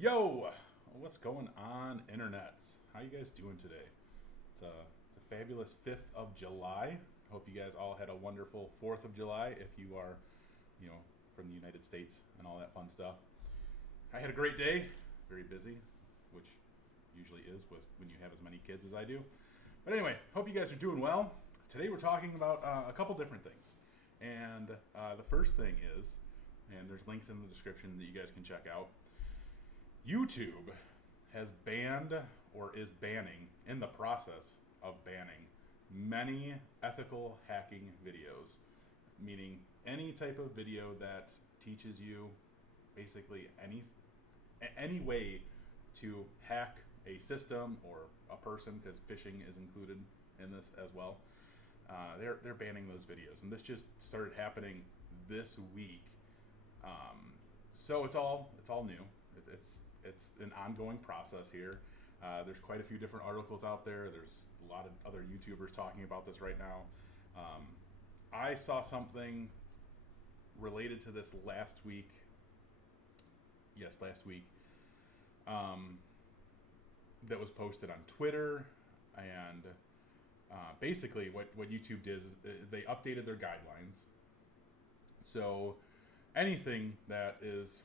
Yo, what's going on, internets? How you guys doing today? It's a fabulous 5th of July. Hope you guys all had a wonderful 4th of July if you are, you know, from the United States and all that fun stuff. I had a great day, very busy, which usually is with when you have as many kids as I do. But anyway, hope you guys are doing well. Today we're talking about a couple different things. And the first thing is, and there's links in the description that you guys can check out, YouTube has banned or is banning, in the process of banning, many ethical hacking videos, meaning any type of video that teaches you basically any way to hack a system or a person, because phishing is included in this as well. They're banning those videos, and this just started happening this week. So it's all new. It's an ongoing process here. There's quite a few different articles out there. There's a lot of other YouTubers talking about this right now. I saw something related to this last week. Yes, last week. That was posted on Twitter, and basically what YouTube did is they updated their guidelines. So anything that is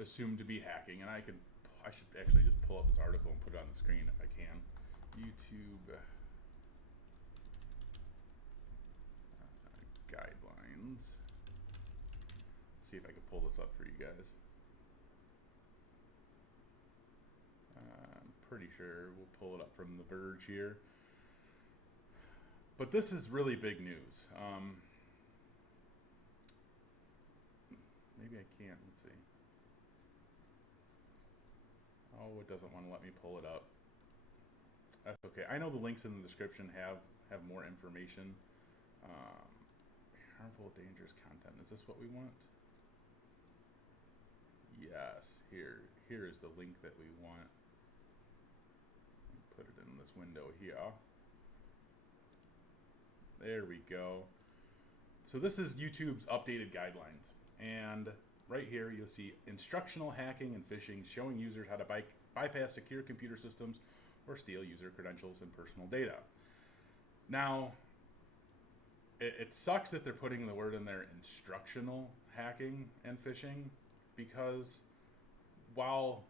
assumed to be hacking, and I should actually just pull up this article and put it on the screen if I can. YouTube guidelines. Let's see if I can pull this up for you guys. I'm pretty sure we'll pull it up from The Verge here. But this is really big news. Maybe I can't. Let's see. Oh, it doesn't want to let me pull it up. That's okay. I know the links in the description have more information. Harmful, dangerous content. Is this what we want? Yes. Here is the link that we want. Put it in this window here. There we go. So this is YouTube's updated guidelines, and right here you'll see instructional hacking and phishing, showing users how to bypass secure computer systems or steal user credentials and personal data. Now, it sucks that they're putting the word in there, instructional hacking and phishing, because while,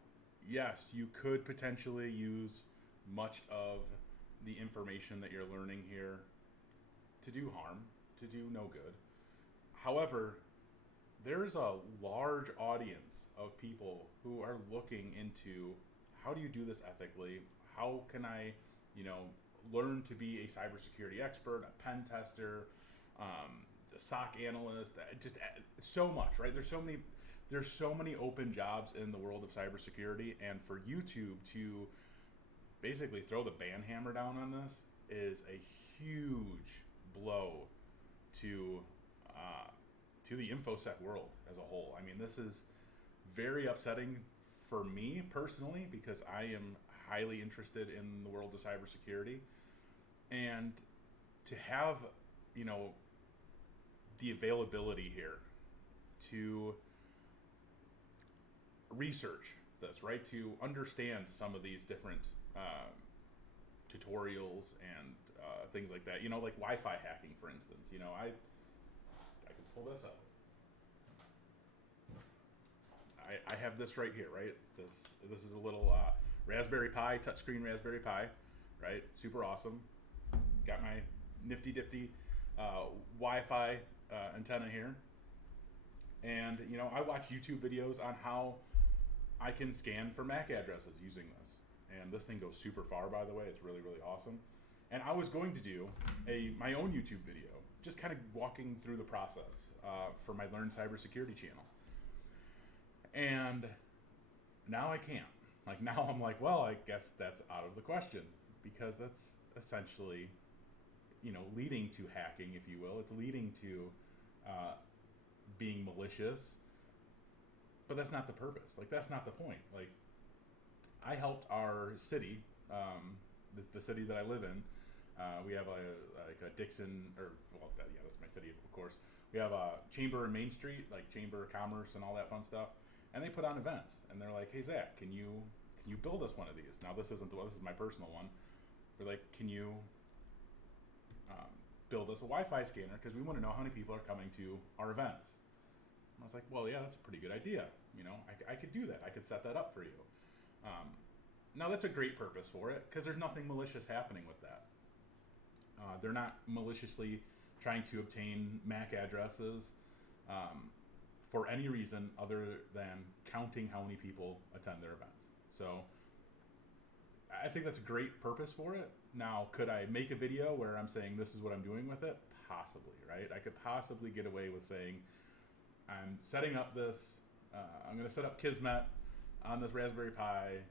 yes, you could potentially use much of the information that you're learning here to do harm, to do no good. However, there's a large audience of people who are looking into, how do you do this ethically? How can I, learn to be a cybersecurity expert, a pen tester, a SOC analyst, just so much, right? There's so many open jobs in the world of cybersecurity, and for YouTube to basically throw the ban hammer down on this is a huge blow to the InfoSec world as a whole. I mean, this is very upsetting for me personally, because I am highly interested in the world of cybersecurity, and to have, the availability here to research this, right? To understand some of these different tutorials and things like that. Like Wi-Fi hacking, for instance. I could pull this up. I have this right here, right? This is a little Raspberry Pi, touchscreen Raspberry Pi, right? Super awesome. Got my nifty Wi-Fi antenna here. And, I watch YouTube videos on how I can scan for MAC addresses using this. And this thing goes super far, by the way. It's really, really awesome. And I was going to do my own YouTube video, just kind of walking through the process for my Learn Cybersecurity channel. And now I can't. Like, now I'm like, well, I guess that's out of the question, because that's essentially, leading to hacking, if you will. It's leading to being malicious. But that's not the purpose. Like, that's not the point. Like, I helped our city, the city that I live in. We have a Dixon, that's my city, of course. We have a Chamber and Main Street, like Chamber of Commerce and all that fun stuff. and they put on events, and they're like, "Hey Zach, can you build us one of these?" Now this isn't the one. This is my personal one. They're like, "Can you build us a Wi-Fi scanner because we want to know how many people are coming to our events?" And I was like, "Well, yeah, that's a pretty good idea. You know, I could do that. I could set that up for you." Now that's a great purpose for it because there's nothing malicious happening with that. They're not maliciously trying to obtain MAC addresses for any reason other than counting how many people attend their events. So I think that's a great purpose for it. Now, could I make a video where I'm saying this is what I'm doing with it? Possibly, right? I could possibly get away with saying I'm setting up this, I'm going to set up Kismet on this Raspberry Pi,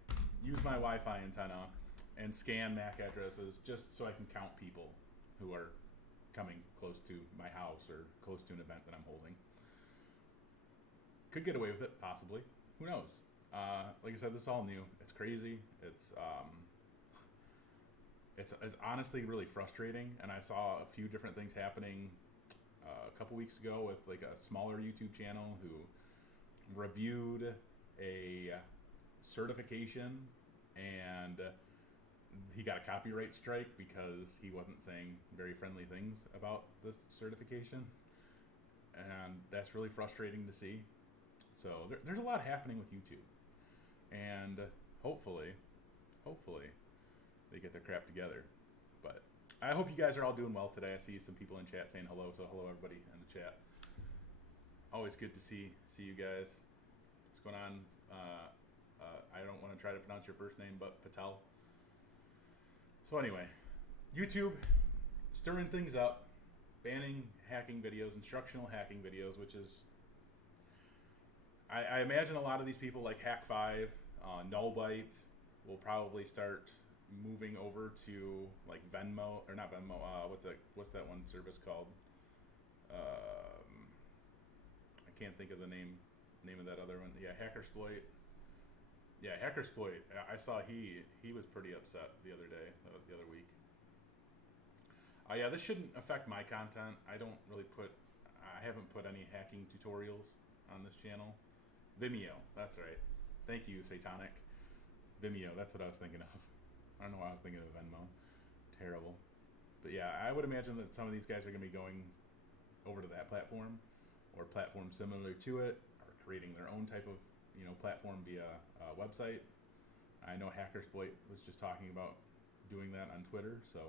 use my Wi-Fi antenna, and scan MAC addresses just so I can count people who are coming close to my house or close to an event that I'm holding. Could get away with it, possibly. Who knows? Like I said, this is all new. It's crazy. It's honestly really frustrating. And I saw a few different things happening a couple weeks ago with like a smaller YouTube channel who reviewed a certification, and he got a copyright strike because he wasn't saying very friendly things about this certification. And that's really frustrating to see. So there's a lot happening with YouTube. And hopefully they get their crap together. But I hope you guys are all doing well today. I see some people in chat saying hello, so hello everybody in the chat. Always good to see you guys. What's going on? I don't want to try to pronounce your first name, but Patel. So anyway, YouTube stirring things up, banning hacking videos, instructional hacking videos, which is, I imagine a lot of these people like Hack5, Nullbyte will probably start moving over to like Venmo, or not Venmo, what's that one service called? I can't think of the name of that other one. Yeah, Hackersploit. Yeah, Hackersploit. I saw he was pretty upset the other day, the other week. Yeah, this shouldn't affect my content. I haven't put any hacking tutorials on this channel. Vimeo, that's right. Thank you, Satanic. Vimeo, that's what I was thinking of. I don't know why I was thinking of Venmo. Terrible. But yeah, I would imagine that some of these guys are going to be going over to that platform or platforms similar to it, or creating their own type of platform via website. I know Hackersploit was just talking about doing that on Twitter, so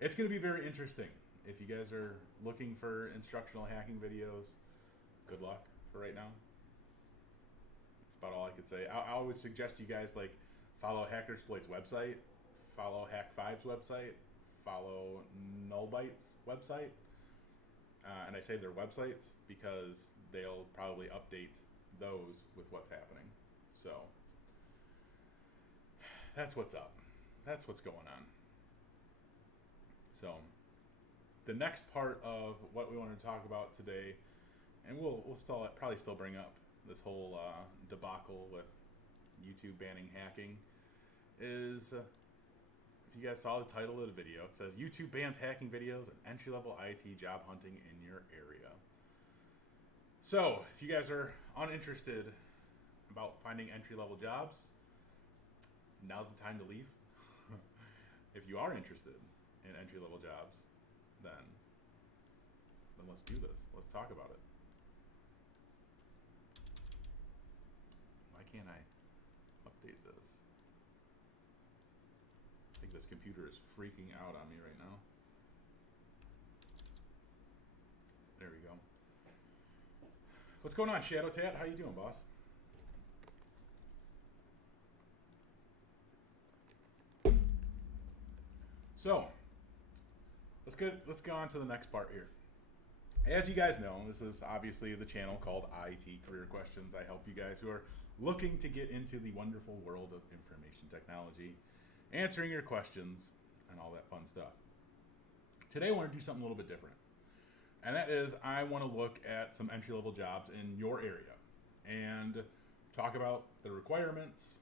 it's going to be very interesting. If you guys are looking for instructional hacking videos, good luck for right now. That's about all I could say. I would suggest you guys like follow Hackersploit's website, follow Hack5's website, follow Nullbyte's website, and I say their websites because they'll probably update those with what's happening. So that's what's up. That's what's going on. So the next part of what we want to talk about today, and we'll probably still bring up this whole debacle with YouTube banning hacking, is if you guys saw the title of the video, it says YouTube bans hacking videos and entry-level IT job hunting in your area. So if you guys are uninterested about finding entry-level jobs, now's the time to leave. If you are interested in entry-level jobs, then let's do this. Let's talk about it. Why can't I update this? I think this computer is freaking out on me right now. There we go. What's going on, Shadow Tat? How you doing, boss? So, let's go on to the next part here. As you guys know, this is obviously the channel called IT Career Questions. I help you guys who are looking to get into the wonderful world of information technology, answering your questions, and all that fun stuff. Today I want to do something a little bit different. And that is, I want to look at some entry-level jobs in your area and talk about the requirements,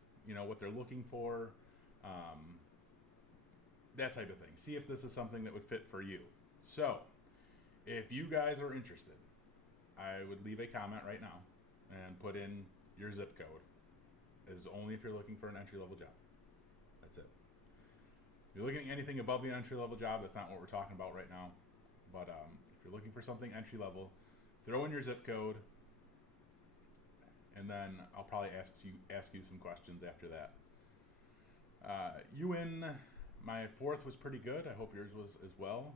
what they're looking for, that type of thing. See if this is something that would fit for you. So, if you guys are interested, I would leave a comment right now and put in your zip code. It is only if you're looking for an entry-level job. That's it. If you're looking at anything above the entry-level job, that's not what we're talking about right now. But if you're looking for something entry-level, throw in your zip code, and then I'll probably ask you some questions after that. UN, my fourth was pretty good. I hope yours was as well.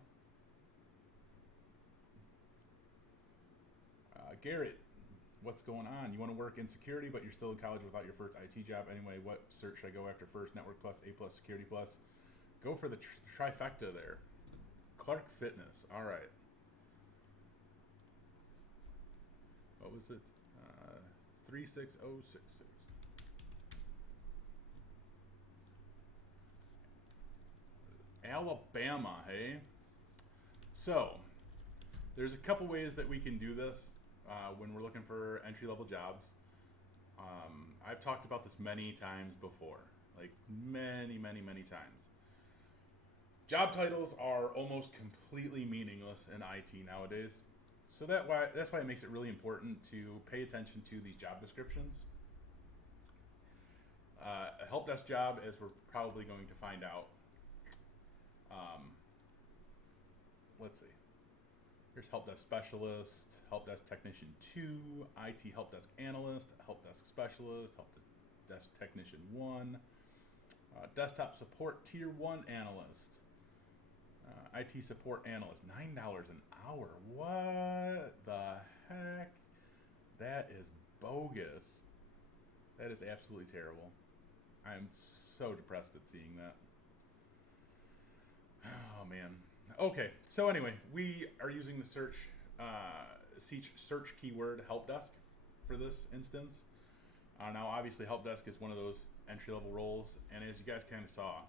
Garrett, what's going on? You want to work in security, but you're still in college without your first IT job. Anyway, what cert should I go after first? Network plus, A plus, Security plus. Go for the trifecta there. Clark Fitness. All right. What was it? 36066. Alabama, hey? So, there's a couple ways that we can do this when we're looking for entry-level jobs. I've talked about this many times before, like many times. Job titles are almost completely meaningless in IT nowadays. So that's why it makes it really important to pay attention to these job descriptions. A help desk job, as we're probably going to find out. Let's see. Here's help desk specialist, help desk technician 2, IT help desk analyst, help desk specialist, help desk technician 1, desktop support tier 1 analyst, IT support analyst, $9 an hour. What the heck? That is bogus. That is absolutely terrible. I am so depressed at seeing that. Oh man. Okay, so anyway, we are using the search keyword help desk for this instance. Now, obviously, help desk is one of those entry-level roles, and as you guys kind of saw,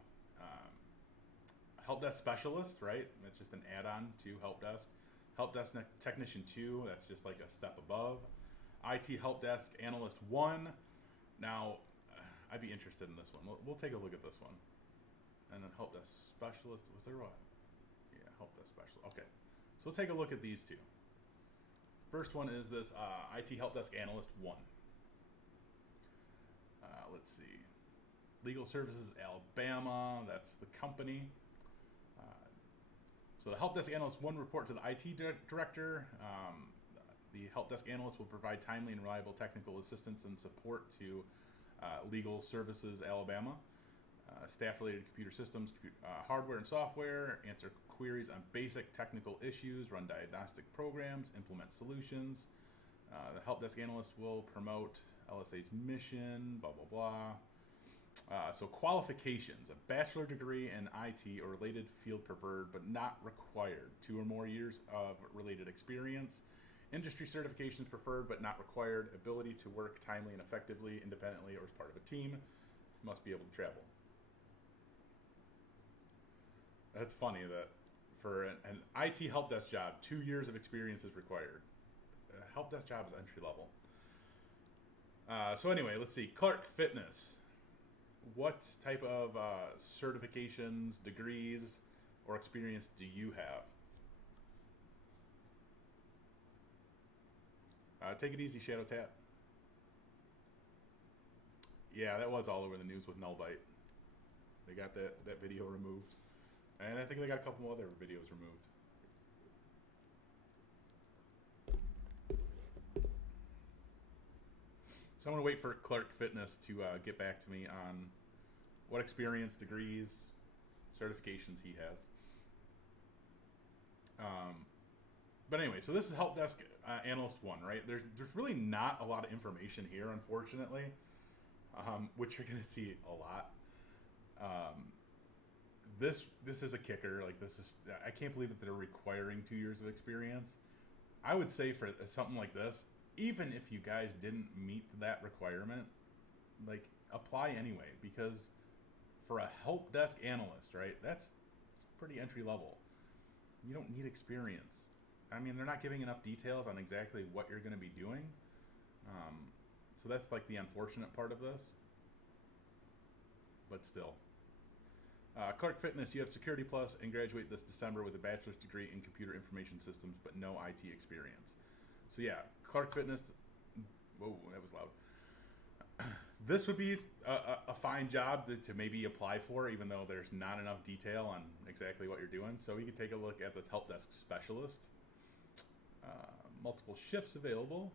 help desk specialist, right? That's just an add-on to help desk. Help desk technician 2, that's just like a step above. IT help desk analyst 1. Now, I'd be interested in this one. We'll take a look at this one. And then help desk specialist, was there what? Yeah, help desk specialist. Okay, so we'll take a look at these two. First one is this IT help desk analyst 1. Let's see. Legal Services Alabama, that's the company. So the help desk analyst 1 report to the IT director. The help desk analyst will provide timely and reliable technical assistance and support to Legal Services Alabama. Staff-related computer systems, hardware and software, answer queries on basic technical issues, run diagnostic programs, implement solutions. The help desk analyst will promote LSA's mission, blah, blah, blah. So qualifications, a bachelor degree in IT or related field preferred but not required. 2 or more years of related experience. Industry certifications preferred but not required. Ability to work timely and effectively, independently, or as part of a team. Must be able to travel. That's funny that for an IT help desk job, 2 years of experience is required. A help desk job is entry level. So anyway, let's see. Clark Fitness. What type of certifications, degrees, or experience do you have? Take it easy, Shadow Tat. Yeah, that was all over the news with Nullbyte. They got that video removed. And I think they got a couple more other videos removed. So I'm going to wait for Clark Fitness to get back to me on what experience, degrees, certifications he has. But anyway, so this is Help Desk Analyst 1, right? There's really not a lot of information here, unfortunately, which you're going to see a lot. This is a kicker. Like, I can't believe that they're requiring 2 years of experience. I would say for something like this, even if you guys didn't meet that requirement, like, apply anyway, because for a help desk analyst, right, that's pretty entry level. You don't need experience. I mean, they're not giving enough details on exactly what you're going to be doing. So that's like the unfortunate part of this. But still. Clark Fitness, you have Security Plus and graduate this December with a bachelor's degree in computer information systems, but no IT experience. So yeah, Clark Fitness, Whoa, that was loud. This would be a fine job to maybe apply for, even though there's not enough detail on exactly what you're doing. So you could take a look at this help desk specialist. Multiple shifts available.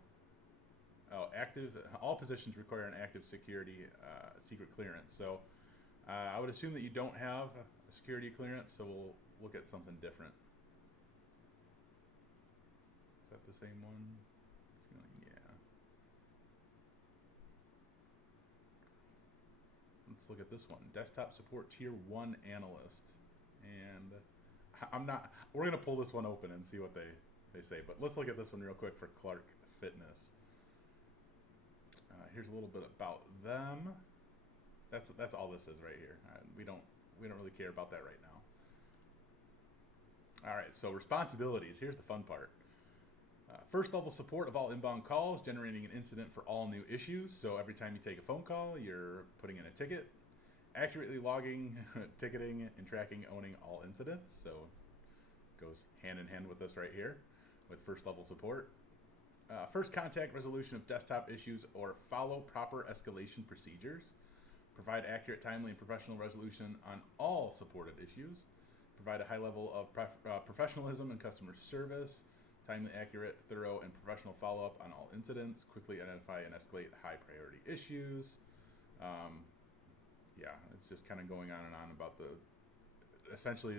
Oh, active. All positions require an active security secret clearance. So I would assume that you don't have a security clearance. So we'll look at something different. Is that the same one? Yeah. Let's look at this one. Desktop support tier 1 analyst. And we're going to pull this one open and see what they say. But let's look at this one real quick for Clark Fitness. Here's a little bit about them. That's all this is right here. We don't really care about that right now. All right, so responsibilities. Here's the fun part. First level support of all inbound calls, generating an incident for all new issues. So every time you take a phone call, you're putting in a ticket. Accurately logging, ticketing, and tracking, owning all incidents. So it goes hand in hand with this right here with first level support. First contact resolution of desktop issues or follow proper escalation procedures. Provide accurate, timely, and professional resolution on all supported issues. Provide a high level of professionalism and customer service. Timely, accurate, thorough, and professional follow-up on all incidents. Quickly identify and escalate high-priority issues. Yeah, it's just kind of going on and on about essentially,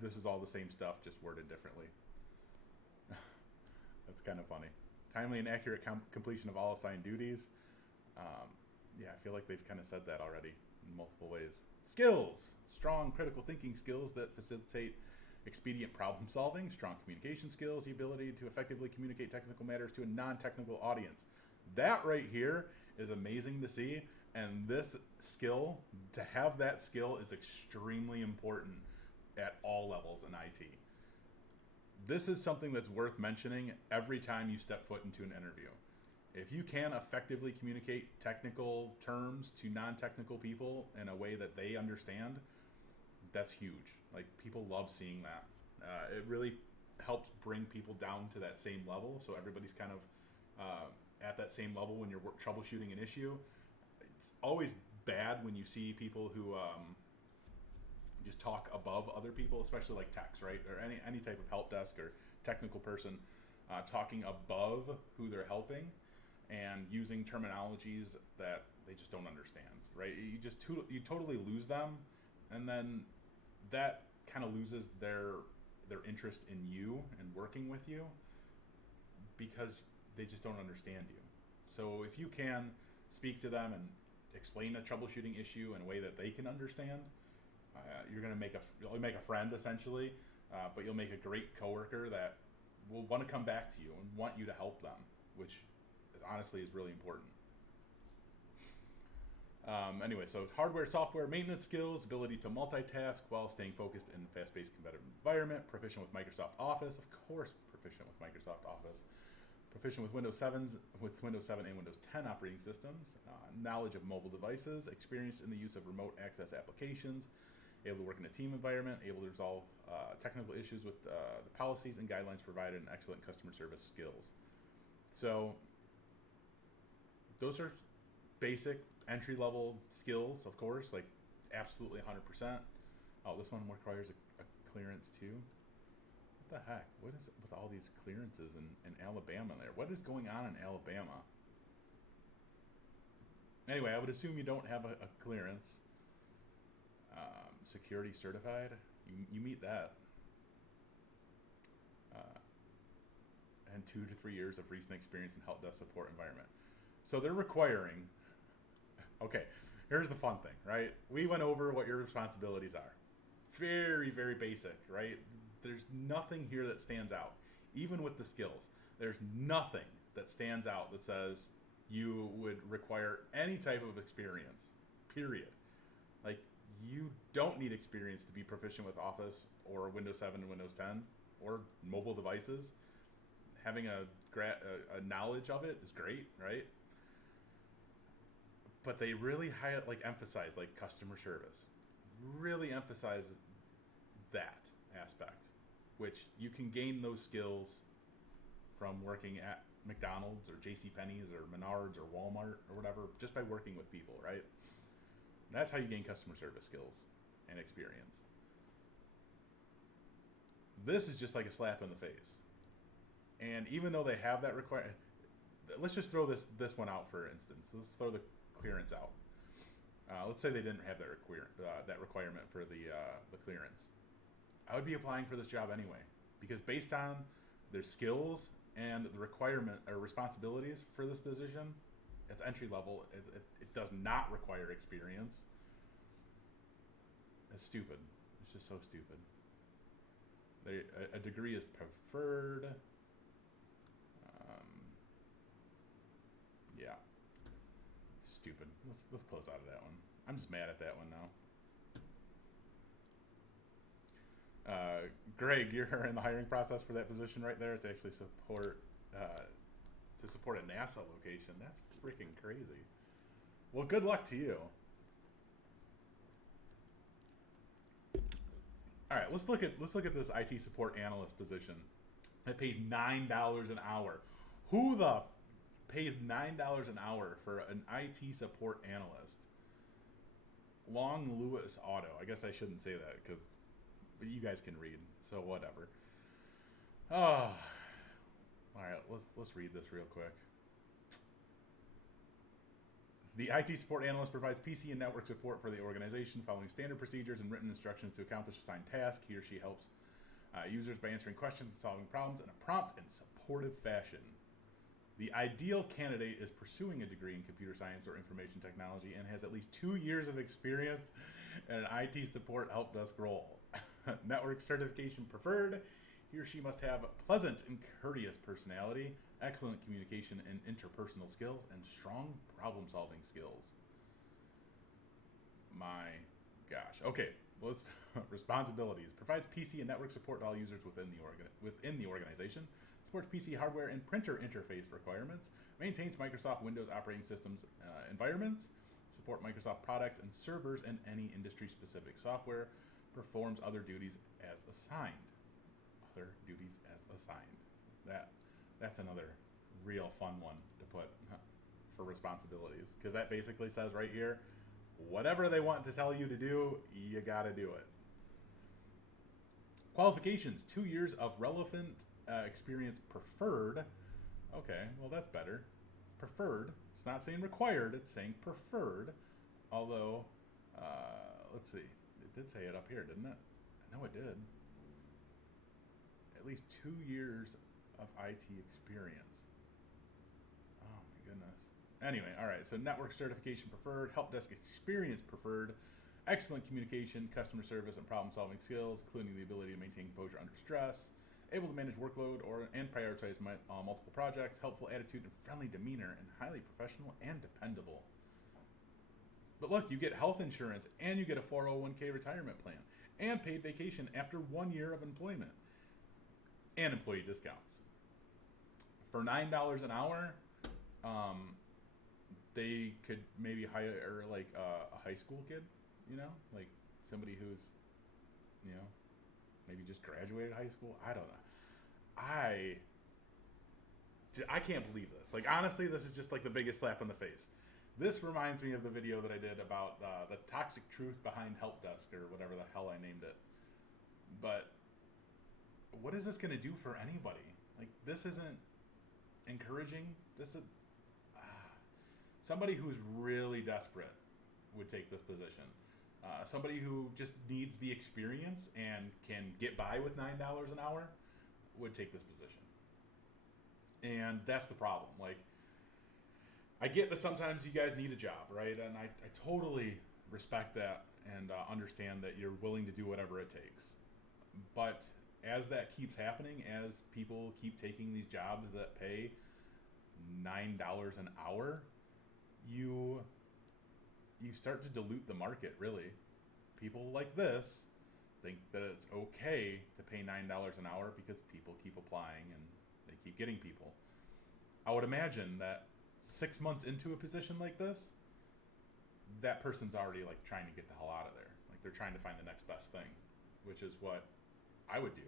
this is all the same stuff, just worded differently. That's kind of funny. Timely and accurate completion of all assigned duties. Yeah, I feel like they've kind of said that already in multiple ways. Skills. Strong critical thinking skills that facilitate expedient problem solving, strong communication skills, the ability to effectively communicate technical matters to a non-technical audience. That right here is amazing to see, and this skill, to have that skill is extremely important at all levels in IT. This is something that's worth mentioning every time you step foot into an interview. If you can effectively communicate technical terms to non-technical people in a way that they understand, that's huge. Like, people love seeing that. It really helps bring people down to that same level, so everybody's kind of at that same level when you're troubleshooting an issue. It's always bad when you see people who just talk above other people, especially like techs, right? Or any type of help desk or technical person talking above who they're helping and using terminologies that they just don't understand, right? You totally lose them, and then that kind of loses their interest in you and working with you because they just don't understand you. So if you can speak to them and explain a troubleshooting issue in a way that they can understand, you're going to you'll make a friend essentially, but you'll make a great coworker that will want to come back to you and want you to help them, which honestly is really important. Anyway, so hardware, software, maintenance skills, ability to multitask while staying focused in a fast-paced competitive environment, proficient with Microsoft Office, of course, proficient with Microsoft Office, proficient with Windows 7 and Windows 10 operating systems, knowledge of mobile devices, experience in the use of remote access applications, able to work in a team environment, able to resolve technical issues with the policies and guidelines provided, and excellent customer service skills. So those are basic entry-level skills, of course, like absolutely 100%. Oh, this one requires a clearance too. What the heck? What is with all these clearances in Alabama there? What is going on in Alabama? Anyway, I would assume you don't have a clearance. Security certified, you meet that. And 2 to 3 years of recent experience in help desk support environment. So they're requiring, okay, here's the fun thing, right? We went over what your responsibilities are. Very, very basic, right? There's nothing here that stands out. Even with the skills, there's nothing that stands out that says you would require any type of experience, period. Like, you don't need experience to be proficient with Office or Windows 7 and Windows 10 or mobile devices. Having a knowledge of it is great, right? But they really emphasize like customer service. Really emphasize that aspect, which you can gain those skills from working McDonald's or J.C. Penney's or Menards or Walmart or whatever, just by working with people, right? That's how you gain customer service skills and experience. This is just like a slap in the face. And even though they have that requirement, let's just throw this one out for instance. Let's throw the clearance out. Let's say they didn't have that requirement for the clearance. I would be applying for this job anyway, because based on their skills and the requirement or responsibilities for this position, it's entry level. It does not require experience. It's stupid. It's just so stupid. A degree is preferred. Yeah. Stupid. Let's close out of that one. I'm just mad at that one now. Greg, you're in the hiring process for that position right there. It's actually to support a NASA location. That's freaking crazy. Well, good luck to you. All right, let's look at this IT support analyst position. It pays $9 an hour. Who the pays $9 an hour for an IT support analyst? Long Lewis Auto. I guess I shouldn't say that but you guys can read, so whatever. Oh, all right. Let's read this real quick. The IT support analyst provides PC and network support for the organization, following standard procedures and written instructions to accomplish assigned tasks. He or she helps users by answering questions and solving problems in a prompt and supportive fashion. The ideal candidate is pursuing a degree in computer science or information technology and has at least 2 years of experience in an IT support help desk role. Network certification preferred. He or she must have a pleasant and courteous personality, excellent communication and interpersonal skills, and strong problem-solving skills. My gosh. Okay, let's responsibilities. Provides PC and network support to all users within the organization. Supports PC hardware and printer interface requirements. Maintains Microsoft Windows operating systems environments. Support Microsoft products and servers and any industry-specific software. Performs other duties as assigned. That's another real fun one to put for responsibilities, because that basically says right here, whatever they want to tell you to do, you gotta do it. Qualifications: 2 years of relevant experience preferred. Okay, well that's better. Preferred. It's not saying required, it's saying preferred. Although, let's see. It did say it up here, didn't it? I know it did. At least 2 years of IT experience. Oh my goodness. Anyway, all right. So network certification preferred, help desk experience preferred, excellent communication, customer service, and problem-solving skills, including the ability to maintain composure under stress, able to manage workload and prioritize multiple projects, helpful attitude and friendly demeanor, and highly professional and dependable. But look, you get health insurance, and you get a 401k retirement plan, and paid vacation after 1 year of employment, and employee discounts. For $9 an hour, they could maybe hire like a high school kid, like somebody who's, maybe just graduated high school. I don't know. I can't believe this. Like, honestly, this is just like the biggest slap in the face. This reminds me of the video that I did about the toxic truth behind help desk, or whatever the hell I named it. But what is this going to do for anybody? Like, this isn't encouraging. This is somebody who's really desperate would take this position. Somebody who just needs the experience and can get by with $9 an hour would take this position. And that's the problem. Like, I get that sometimes you guys need a job, right? And I totally respect that and understand that you're willing to do whatever it takes. But as that keeps happening, as people keep taking these jobs that pay $9 an hour, you start to dilute the market, really. People like this think that it's okay to pay $9 an hour because people keep applying and they keep getting people. I would imagine that 6 months into a position like this, that person's already like trying to get the hell out of there. Like, they're trying to find the next best thing, which is what I would do.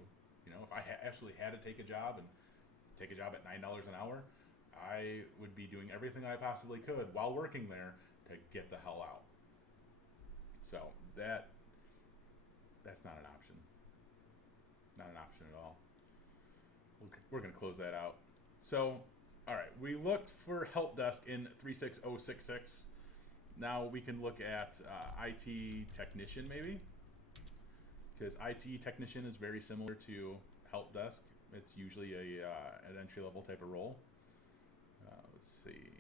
If I actually had to take a job and take a job at $9 an hour, I would be doing everything I possibly could while working there to get the hell out. So that's not an option. Not an option at all. We're going to close that out. So, all right, we looked for help desk in 36066. Now we can look at IT technician maybe, because IT technician is very similar to help desk. It's usually an entry level type of role. Let's see.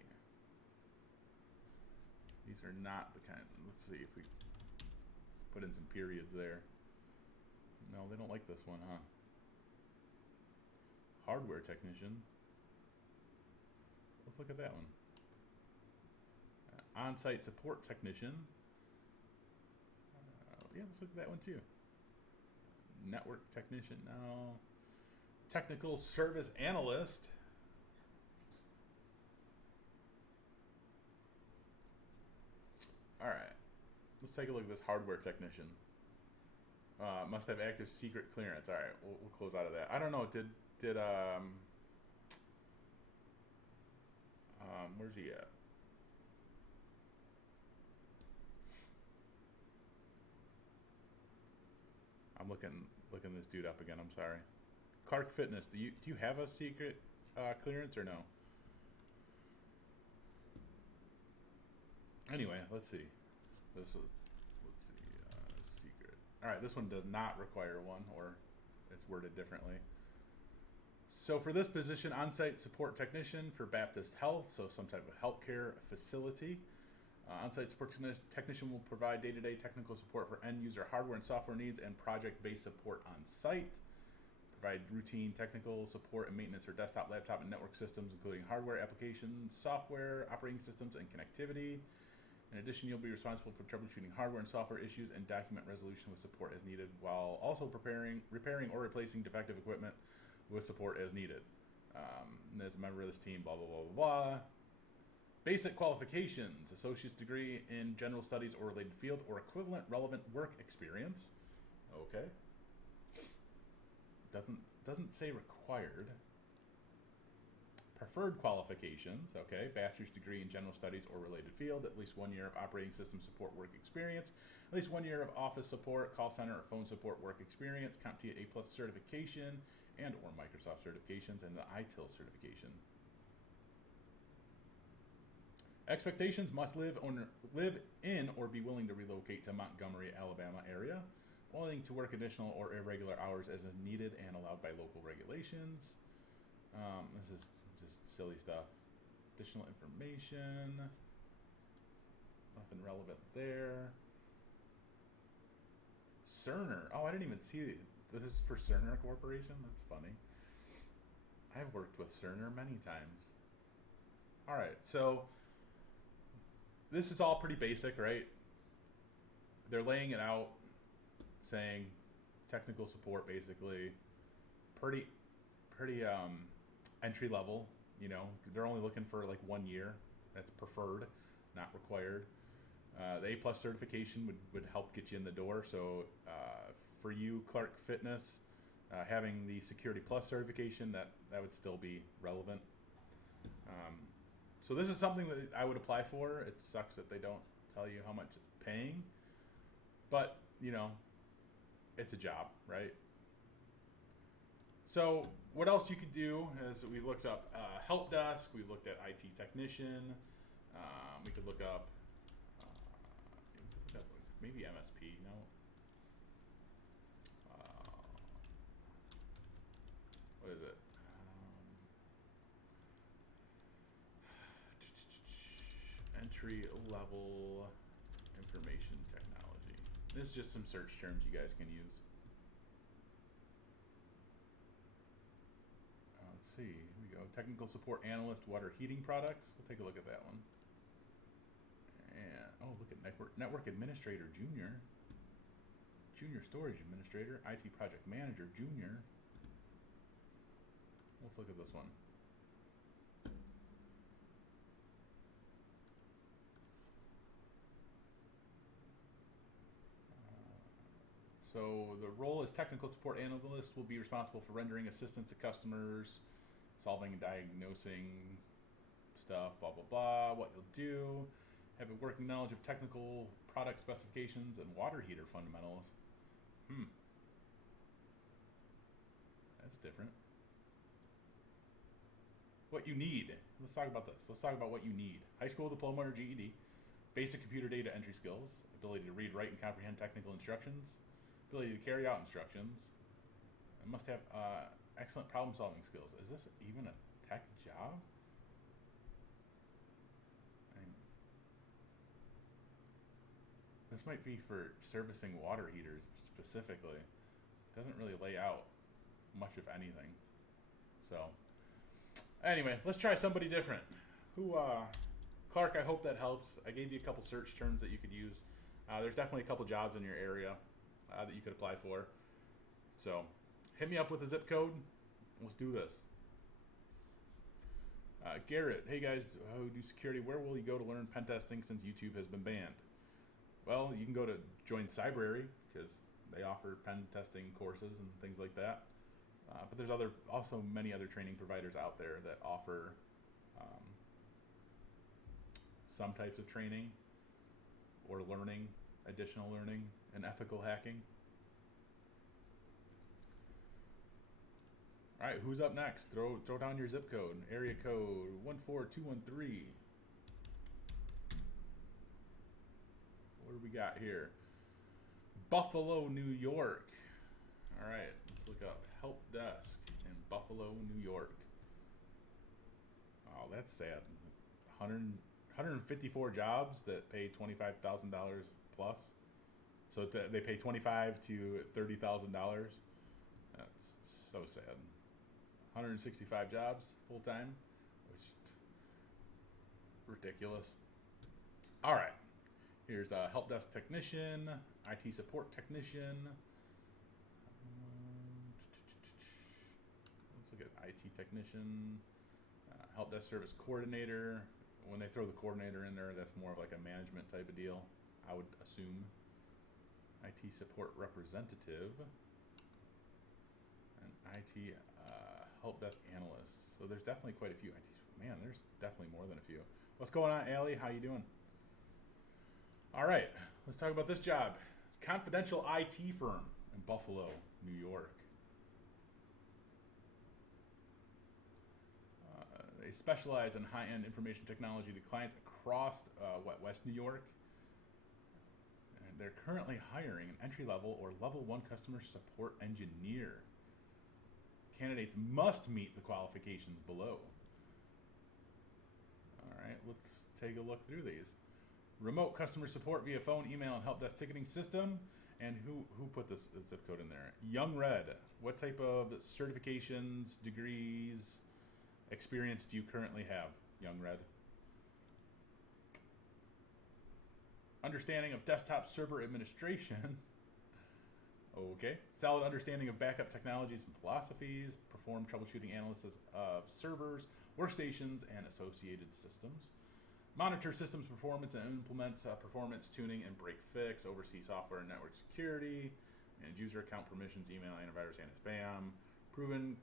These are not the kind. Let's see if we put in some periods there. No, they don't like this one, huh? Hardware technician. Let's look at that one. On-site support technician. Yeah, let's look at that one too. Network technician, no. Technical service analyst. All right, let's take a look at this hardware technician. Must have active secret clearance. All right, we'll close out of that. I don't know. Did where's he at? I'm looking this dude up again. I'm sorry. Clark Fitness. Do you have a secret clearance or no? Anyway, let's see. Let's see. Secret. All right, this one does not require one, or it's worded differently. So for this position, on-site support technician for Baptist Health, so some type of healthcare facility. On-site support technician will provide day-to-day technical support for end-user hardware and software needs and project-based support on-site. Provide routine technical support and maintenance for desktop, laptop, and network systems, including hardware, applications, software, operating systems, and connectivity. In addition, you'll be responsible for troubleshooting hardware and software issues and document resolution with support as needed, while also repairing or replacing defective equipment with support as needed. And as a member of this team, blah, blah, blah, blah, blah. Basic qualifications: associate's degree in general studies or related field or equivalent relevant work experience. Okay. Doesn't say required. Preferred qualifications, okay. Bachelor's degree in general studies or related field, at least 1 year of operating system support work experience, at least 1 year of office support, call center, or phone support work experience, CompTIA A+ certification, and or Microsoft certifications, and the ITIL certification. Expectations: must live in or be willing to relocate to Montgomery, Alabama area, willing to work additional or irregular hours as needed and allowed by local regulations. This is just silly stuff. Additional information. Nothing relevant there. Cerner. Oh, I didn't even see this is for Cerner Corporation. That's funny. I've worked with Cerner many times. All right, so this is all pretty basic, right? They're laying it out, saying technical support, basically. Pretty entry level. You know, they're only looking for like 1 year. That's preferred, not required. The A+ certification would help get you in the door. So for you, Clark Fitness, having the Security Plus certification, that would still be relevant. So this is something that I would apply for. It sucks that they don't tell you how much it's paying, but you know, it's a job, right? So what else you could do is we've looked up help desk, we've looked at IT technician, we could look up maybe MSP. No. What is it? Entry level information technology. This is just some search terms you guys can use. Let's see. Here we go. Technical support analyst, water heating products. We'll take a look at that one. And oh, look at network administrator junior, junior storage administrator, IT project manager junior. Let's look at this one. So the role as technical support analyst will be responsible for rendering assistance to customers, solving and diagnosing stuff, blah, blah, blah, what you'll do, have a working knowledge of technical product specifications and water heater fundamentals. That's different. What you need. Let's talk about this. Let's talk about what you need. High school diploma or GED, basic computer data entry skills, ability to read, write, and comprehend technical instructions, ability to carry out instructions, and must have excellent problem-solving skills. Is this even a tech job? This might be for servicing water heaters specifically. It doesn't really lay out much of anything. So, anyway, let's try somebody different. Clark, I hope that helps. I gave you a couple search terms that you could use. There's definitely a couple jobs in your area that you could apply for. So, hit me up with a zip code. Let's do this. Garrett, hey guys, who do security? Where will you go to learn pen testing since YouTube has been banned? Well, you can go to Join Cybrary because they offer pen testing courses and things like that. But there's also many other training providers out there that offer some types of training or additional learning in ethical hacking. All right, who's up next? Throw down your zip code. Area code 14213. What do we got here? Buffalo, New York. All right, let's look up help desk in Buffalo, New York. Oh, that's sad. 154 jobs that pay $25,000 plus. So they pay $25,000 to $30,000. That's so sad. 165 jobs full time, which ridiculous. All right. Here's a help desk technician, IT support technician. Let's look at IT technician, help desk service coordinator. When they throw the coordinator in there, that's more of like a management type of deal, I would assume. IT support representative and IT help desk analyst. So there's definitely quite a few IT. Man, there's definitely more than a few. What's going on, Allie? How you doing? All right, let's talk about this job. Confidential IT firm in Buffalo, New York. They specialize in high-end information technology to clients across West New York. And they're currently hiring an entry-level or level 1 customer support engineer. Candidates must meet the qualifications below. All right, let's take a look through these. Remote customer support via phone, email, and help desk ticketing system. And who put this zip code in there? Young Red. What type of certifications, degrees, experience do you currently have, Young Red? Understanding of desktop server administration. Okay. Solid understanding of backup technologies and philosophies. Perform troubleshooting analysis of servers, workstations, and associated systems. Monitor systems performance and implements performance tuning and break fix. Oversee software and network security. Manage user account permissions, email, antivirus, anti-spam. Proven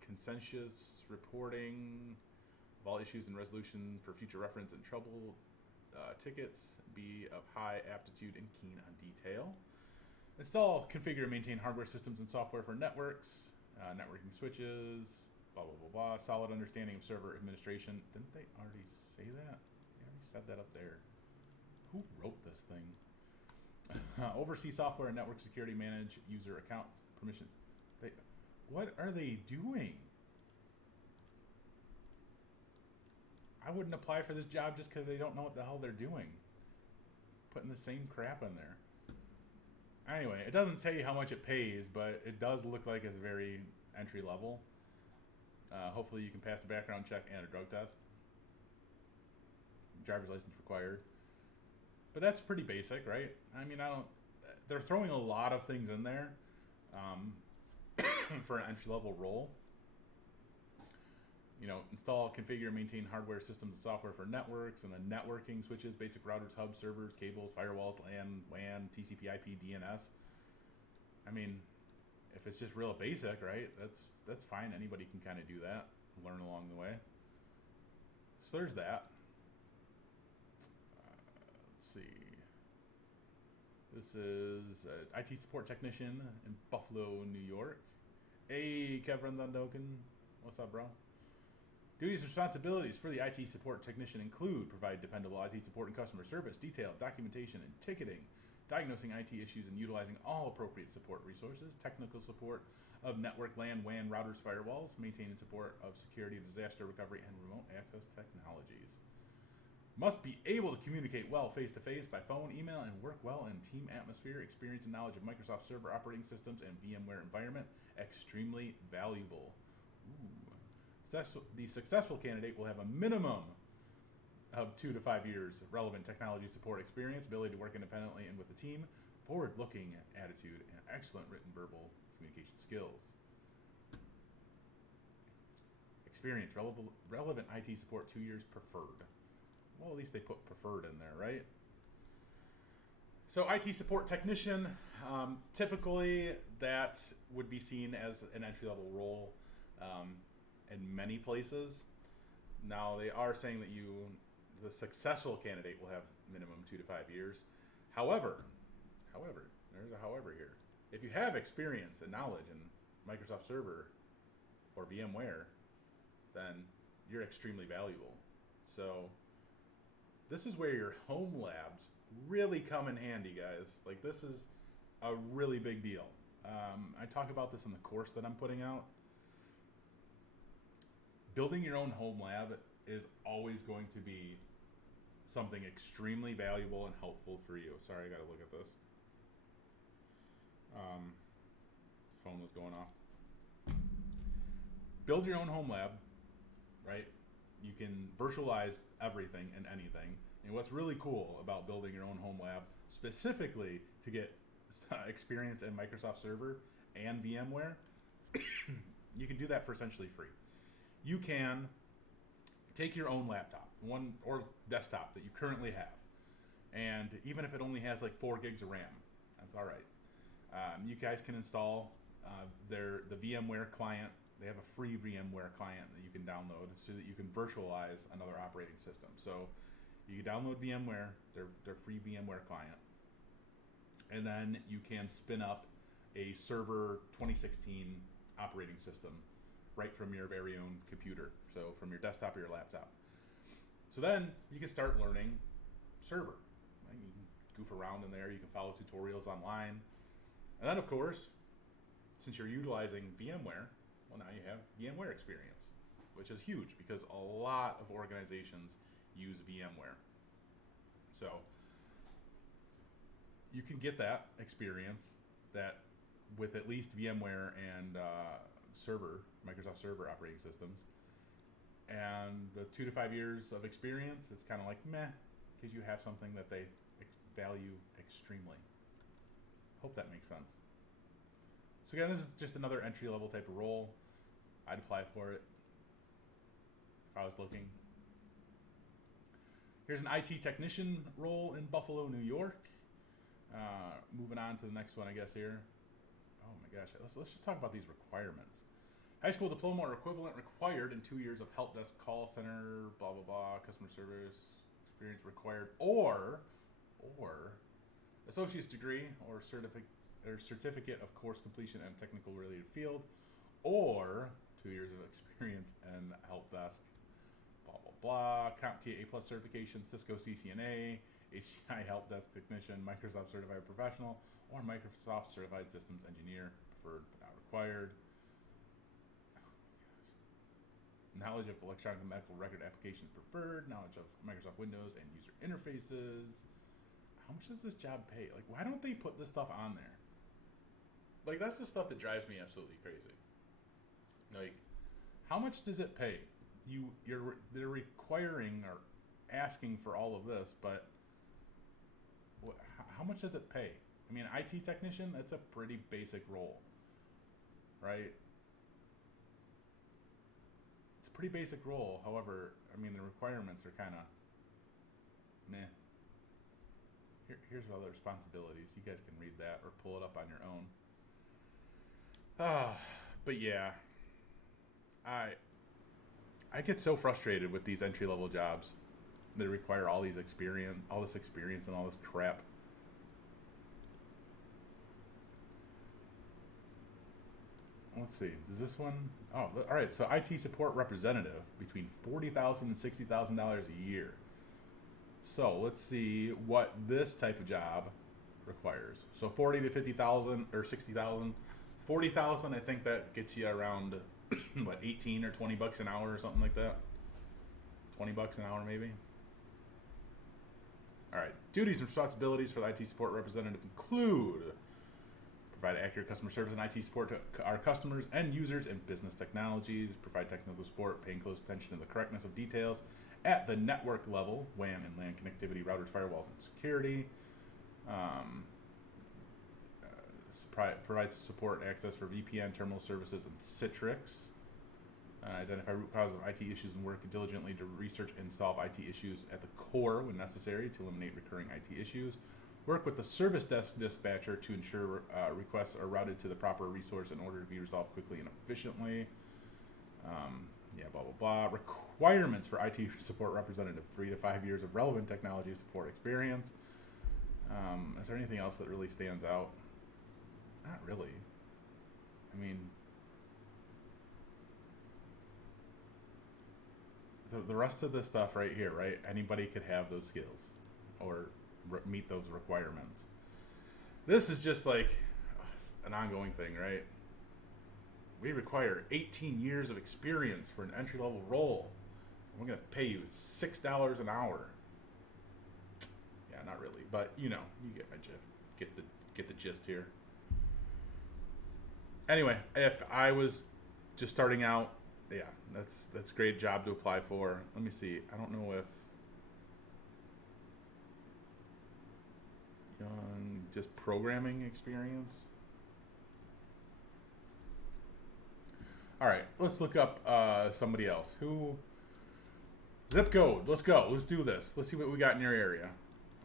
consensus reporting of all issues and resolution for future reference and trouble tickets. Be of high aptitude and keen on detail. Install, configure, and maintain hardware systems and software for networks, networking switches, blah, blah, blah, blah. Solid understanding of server administration. Didn't they already say that? They already said that up there. Who wrote this thing? Oversee software and network security, manage user account permissions. What are they doing? I wouldn't apply for this job just because they don't know what the hell they're doing. Putting the same crap in there. Anyway, it doesn't say how much it pays, but it does look like it's very entry level. Hopefully you can pass a background check and a drug test. Driver's license required. But that's pretty basic, right? I mean, they're throwing a lot of things in there for an entry level role. You know, install, configure, maintain hardware systems and software for networks, and then networking switches, basic routers, hubs, servers, cables, firewalls, LAN, WAN, TCP, IP, DNS. I mean, if it's just real basic, right? That's fine. Anybody can kind of do that. Learn along the way. So there's that. Let's see. This is an IT support technician in Buffalo, New York. Hey, Kevin Dundoken. What's up, bro? Duties and responsibilities for the IT support technician include provide dependable IT support and customer service, detailed documentation and ticketing, diagnosing IT issues and utilizing all appropriate support resources, technical support of network, LAN, WAN, routers, firewalls, maintaining support of security, disaster recovery, and remote access technologies. Must be able to communicate well face-to-face, by phone, email, and work well in team atmosphere. Experience and knowledge of Microsoft Server operating systems and VMware environment, extremely valuable. The successful candidate will have a minimum of 2 to 5 years of relevant technology support experience, ability to work independently and with a team, forward-looking attitude, and excellent written verbal communication skills. Experience, relevant IT support, 2 years preferred. Well, at least they put preferred in there, right? So IT support technician, typically that would be seen as an entry-level role in many places. Now, they are saying that the successful candidate will have minimum 2 to 5 years. However, there's a however here. If you have experience and knowledge in Microsoft Server or VMware, then you're extremely valuable. So this is where your home labs really come in handy, guys. Like, this is a really big deal. I talk about this in the course that I'm putting out. Building your own home lab is always going to be something extremely valuable and helpful for you. Sorry, I got to look at this. Phone was going off. Build your own home lab, right? You can virtualize everything and anything. And what's really cool about building your own home lab, specifically to get experience in Microsoft Server and VMware, you can do that for essentially free. You can take your own laptop, one or desktop that you currently have, and even if it only has like 4 gigs of RAM, that's all right. You guys can install the VMware client. They have a free VMware client that you can download so that you can virtualize another operating system. So you can download VMware, their free VMware client, and then you can spin up a Server 2016 operating system right from your very own computer, so from your desktop or your laptop. So then you can start learning Server. Right? You can goof around in there, you can follow tutorials online. And then, of course, since you're utilizing VMware, well, now you have VMware experience, which is huge because a lot of organizations use VMware. So you can get that experience that with at least VMware and Microsoft Server operating systems. And the 2 to 5 years of experience, it's kind of like meh, because you have something that they value extremely. Hope that makes sense. So again, this is just another entry-level type of role. I'd apply for it if I was looking. Here's an IT technician role in Buffalo, New York. Moving on to the next one, I guess, here. Oh my gosh, let's just talk about these requirements. High school diploma or equivalent required and 2 years of help desk, call center, blah, blah, blah, customer service experience required, or associate's degree or certificate of course completion in technical related field, or 2 years of experience in help desk, blah, blah, blah, CompTIA A+ certification, Cisco CCNA, HCI help desk technician, Microsoft certified professional, or Microsoft certified systems engineer, preferred but not required. Knowledge of electronic and medical record applications preferred, knowledge of Microsoft Windows and user interfaces. How much does this job pay? Like, why don't they put this stuff on there? Like, that's the stuff that drives me absolutely crazy. Like, how much does it pay? They're requiring or asking for all of this, but how much does it pay? I mean, IT technician, that's a pretty basic role, right? It's a pretty basic role. However, I mean, the requirements are kind of meh. Here's other responsibilities. You guys can read that or pull it up on your own. But yeah, I get so frustrated with these entry level jobs that require all this experience, and all this crap. Let's see. Does this one? Oh, all right. So IT support representative between $40,000 and $60,000 a year. So let's see what this type of job requires. So 40 to 50,000 or 60,000. 40,000, I think that gets you around what, 18 or 20 bucks an hour or something like that. 20 bucks an hour maybe. All right. Duties and responsibilities for the IT support representative include provide accurate customer service and IT support to our customers and users in business technologies, provide technical support, paying close attention to the correctness of details at the network level, WAN and LAN connectivity, routers, firewalls, and security. Provides support access for VPN, terminal services, and Citrix. Identify root causes of IT issues and work diligently to research and solve IT issues at the core when necessary to eliminate recurring IT issues. Work with the service desk dispatcher to ensure requests are routed to the proper resource in order to be resolved quickly and efficiently. Blah, blah, blah. Requirements for IT support representative, 3 to 5 years of relevant technology support experience. Is there anything else that really stands out? Not really. I mean, the rest of this stuff right here, right? Anybody could have those skills or meet those requirements. This is just like an ongoing thing, right? We require 18 years of experience for an entry-level role. We're going to pay you $6 an hour. Yeah, not really, but you get my gist. Get the gist here. Anyway, if I was just starting out, yeah, that's a great job to apply for. Let me see. I don't know if just programming experience. All right, let's look up somebody else. Zip code. Let's go. Let's do this. Let's see what we got in your area.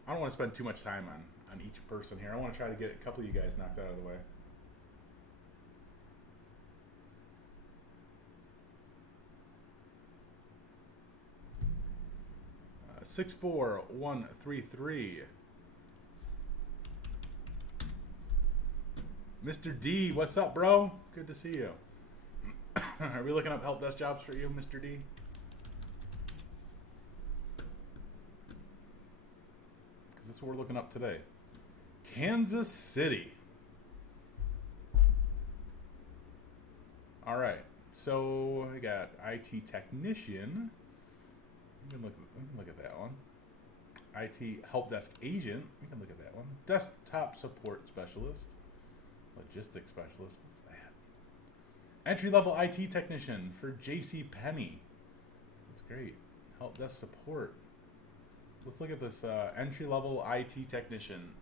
I don't want to spend too much time on each person here. I want to try to get a couple of you guys knocked out of the way. 64133. Mr. D, what's up, bro? Good to see you. Are we looking up help desk jobs for you, Mr. D? Because that's what we're looking up today. Kansas City. All right. So I got IT technician. We can look at that one. IT help desk agent. We can look at that one. Desktop support specialist. Logistics specialist. What's that? Entry level IT technician for J.C. Penney. That's great. Help desk support. Let's look at this entry level IT technician.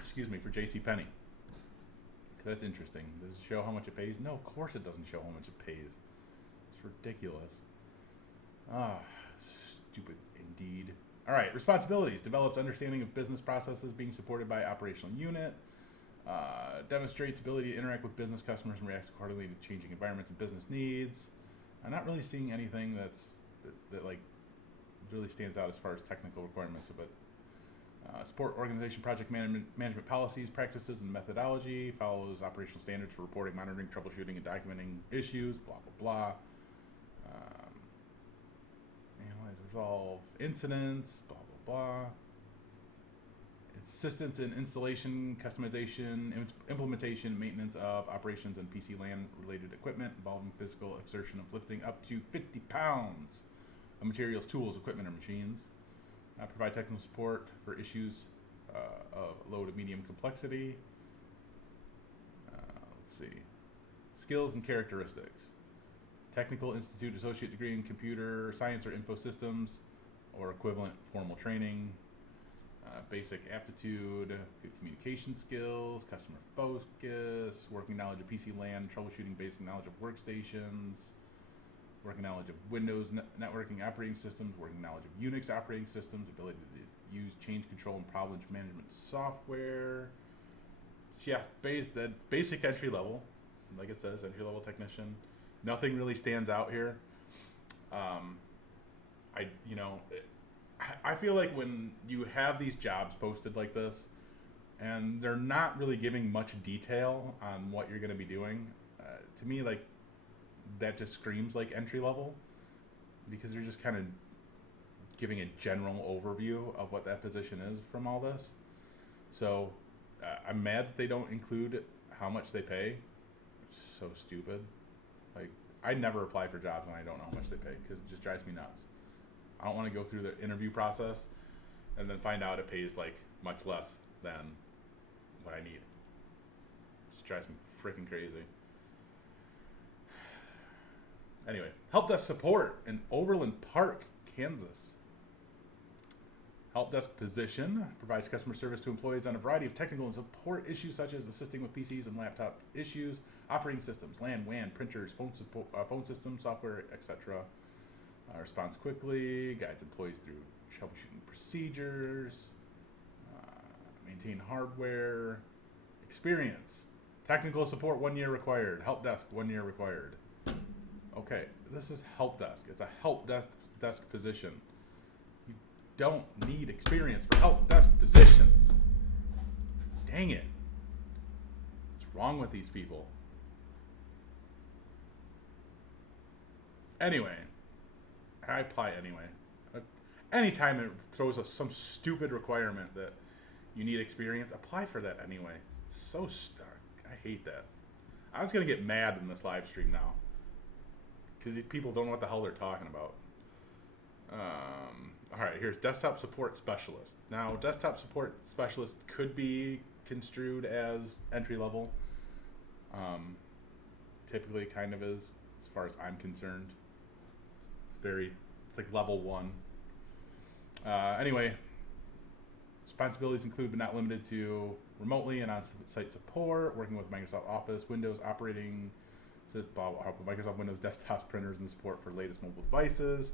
Excuse me, for J.C. Penney. That's interesting. Does it show how much it pays? No, of course it doesn't show how much it pays. It's ridiculous. Stupid indeed. All right, responsibilities. Develops understanding of business processes being supported by operational unit. Demonstrates ability to interact with business customers and reacts accordingly to changing environments and business needs. I'm not really seeing anything that like really stands out as far as technical requirements, but support organization project management policies, practices, and methodology. Follows operational standards for reporting, monitoring, troubleshooting, and documenting issues. Blah blah blah. Analyze, resolve incidents. Blah blah blah. Assistance in installation, customization, implementation, maintenance of operations and PC LAN related equipment involving physical exertion of lifting up to 50 pounds of materials, tools, equipment, or machines. Provide technical support for issues of low to medium complexity. Let's see. Skills and characteristics. Technical Institute Associate Degree in Computer Science or Info Systems or equivalent formal training. Basic aptitude, good communication skills, customer focus, working knowledge of PC LAN, troubleshooting, basic knowledge of workstations, working knowledge of Windows networking operating systems, working knowledge of Unix operating systems, ability to use change control and problem management software. So yeah, basic entry level, like it says, entry level technician. Nothing really stands out here. I feel like when you have these jobs posted like this, and they're not really giving much detail on what you're going to be doing, to me, like, that just screams like entry level, because they're just kind of giving a general overview of what that position is from all this. So I'm mad that they don't include how much they pay. It's so stupid. Like, I never apply for jobs when I don't know how much they pay, because it just drives me nuts. I don't want to go through the interview process and then find out it pays like much less than what I need. It just drives me freaking crazy. Anyway, help desk support in Overland Park, Kansas. Help desk position provides customer service to employees on a variety of technical and support issues, such as assisting with PCs and laptop issues, operating systems, LAN, WAN, printers, phone systems, software, etc. Responds quickly, guides employees through troubleshooting procedures, maintain hardware, experience, technical support 1 year required, help desk 1 year required. Okay, this is help desk. It's a help desk position. You don't need experience for help desk positions. Dang it. What's wrong with these people? Anyway, I apply anyway. Anytime it throws us some stupid requirement that you need experience, apply for that anyway. So stark. I hate that. I was going to get mad in this live stream now, because people don't know what the hell they're talking about. All right, here's desktop support specialist. Now, desktop support specialist could be construed as entry level. Typically, kind of is, as far as I'm concerned. It's like level 1. Anyway, responsibilities include but not limited to remotely and on-site support, working with Microsoft Office, Windows operating Microsoft Windows desktops, printers, and support for latest mobile devices.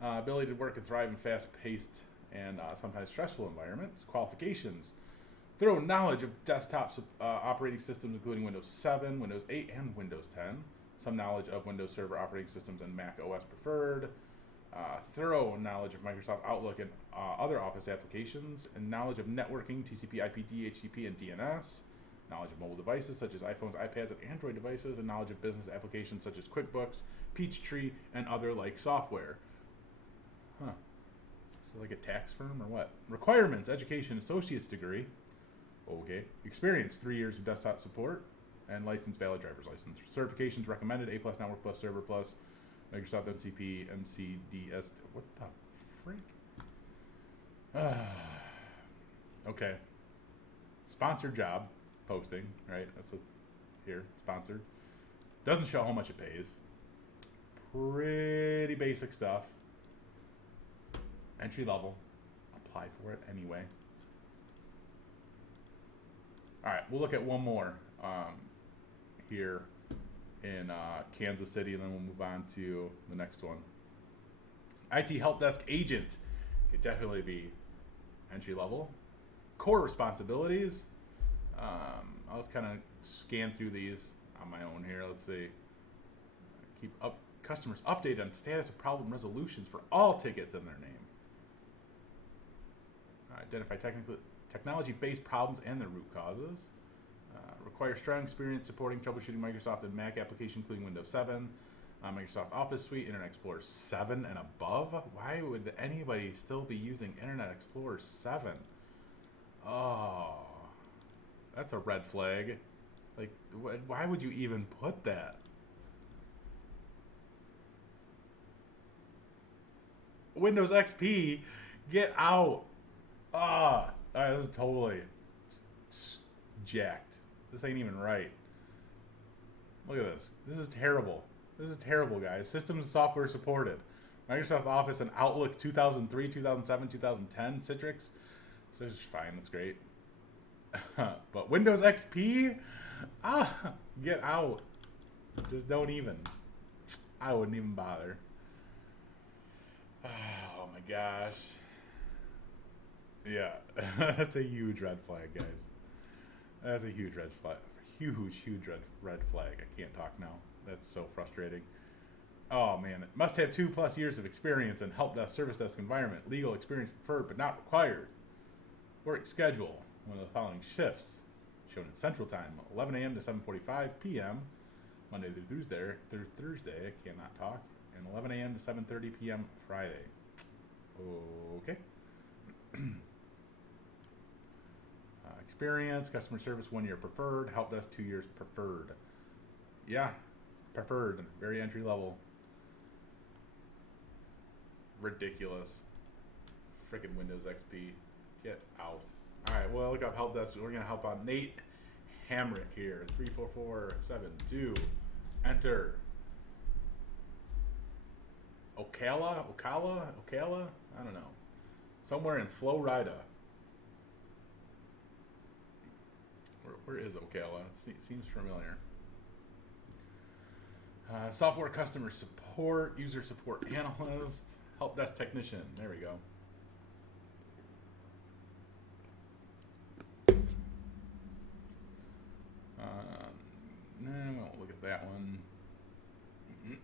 Ability to work and thrive in fast-paced and sometimes stressful environments. Qualifications: thorough knowledge of desktop operating systems, including Windows 7, Windows 8, and Windows 10. Some knowledge of Windows Server operating systems and Mac OS preferred. Thorough knowledge of Microsoft Outlook and other Office applications, and knowledge of networking, TCP/IP, DHCP, and DNS. Knowledge of mobile devices such as iPhones, iPads, and Android devices, and knowledge of business applications such as QuickBooks, Peachtree, and other like software. Huh. So like a tax firm or what? Requirements: education, associate's degree. Okay. Experience: 3 years of desktop support, and license, valid driver's license. Certifications recommended: A+, Network Plus, Server Plus, Microsoft MCP, MCDS. What the freak? Okay. Sponsored job posting, right? That's what here, sponsored. Doesn't show how much it pays. Pretty basic stuff. Entry level. Apply for it anyway. All right, we'll look at one more here in Kansas City, and then we'll move on to the next one. IT help desk agent could definitely be entry level. Core responsibilities. I'll just kind of scan through these on my own here. Let's see. Keep customers updated on status of problem resolutions for all tickets in their name. Identify technology-based problems and their root causes. Require strong experience supporting troubleshooting Microsoft and Mac applications, including Windows 7, Microsoft Office Suite, Internet Explorer 7 and above. Why would anybody still be using Internet Explorer 7? Oh, that's a red flag. Like, why would you even put that? Windows XP, get out. This is totally jacked. This ain't even right. Look at this. This is terrible. This is terrible, guys. Systems and software supported. Microsoft Office and Outlook 2003, 2007, 2010, Citrix. So it's fine. That's great. But Windows XP? Get out. Just don't even. I wouldn't even bother. Oh my gosh. Yeah, that's a huge red flag, guys. That's a huge red flag. Huge red flag. I can't talk now. That's so frustrating. Oh man, it must have 2+ years of experience in help desk, service desk environment. Legal experience preferred but not required. Work schedule: one of the following shifts, shown in Central Time: 11 a.m. to 7:45 p.m. Monday through Thursday. I cannot talk. And 11 a.m. to 7:30 p.m. Friday. Okay. Experience: customer service 1 year preferred. Help desk 2 years preferred. Yeah, preferred. Very entry level. Ridiculous. Freaking Windows XP. Get out. Alright, well, look up help desk. We're going to help on Nate Hamrick here. 34472. Enter. Ocala? I don't know. Somewhere in Florida. Where is Ocala? It seems familiar. Software customer support, user support analyst, help desk technician. There we go. No, we won't look at that one.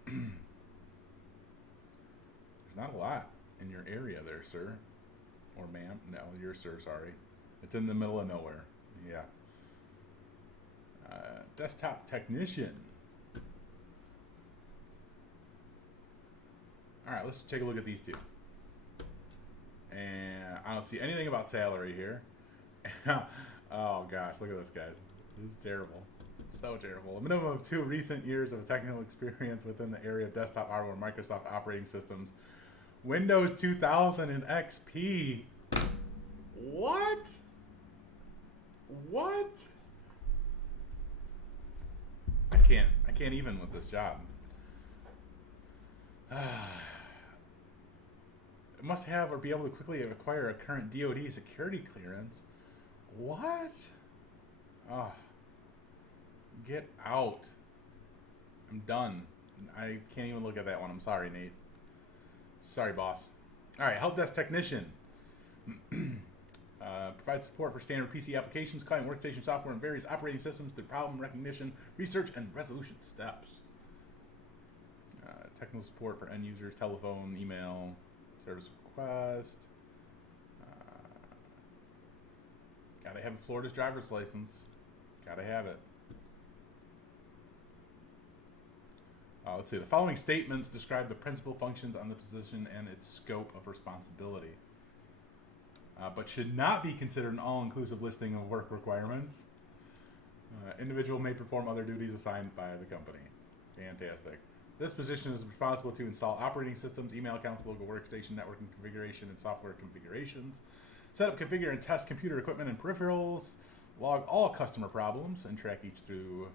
There's not a lot in your area there, sir. Or ma'am. No, you're sir, sorry. It's in the middle of nowhere. Yeah. Desktop technician. Alright, let's take a look at these two. And I don't see anything about salary here. Oh gosh, look at this, guys. This is terrible. So terrible. A minimum of 2 recent years of technical experience within the area of desktop hardware, Microsoft operating systems, Windows 2000 and XP. What? What? I can't even with this job. Must have or be able to quickly acquire a current DoD security clearance. What? Oh. Get out. I'm done. I can't even look at that one. I'm sorry, Nate. Sorry, boss. All right, help desk technician. Provide support for standard PC applications, client workstation software, and various operating systems through problem recognition, research, and resolution steps. Technical support for end users, telephone, email, service request. Gotta have a Florida's driver's license. Gotta have it. Let's see. The following statements describe the principal functions on the position and its scope of responsibility, but should not be considered an all-inclusive listing of work requirements. Individual may perform other duties assigned by the company. Fantastic. This position is responsible to install operating systems, email accounts, local workstation, networking configuration, and software configurations, set up, configure, and test computer equipment and peripherals, log all customer problems, and track each through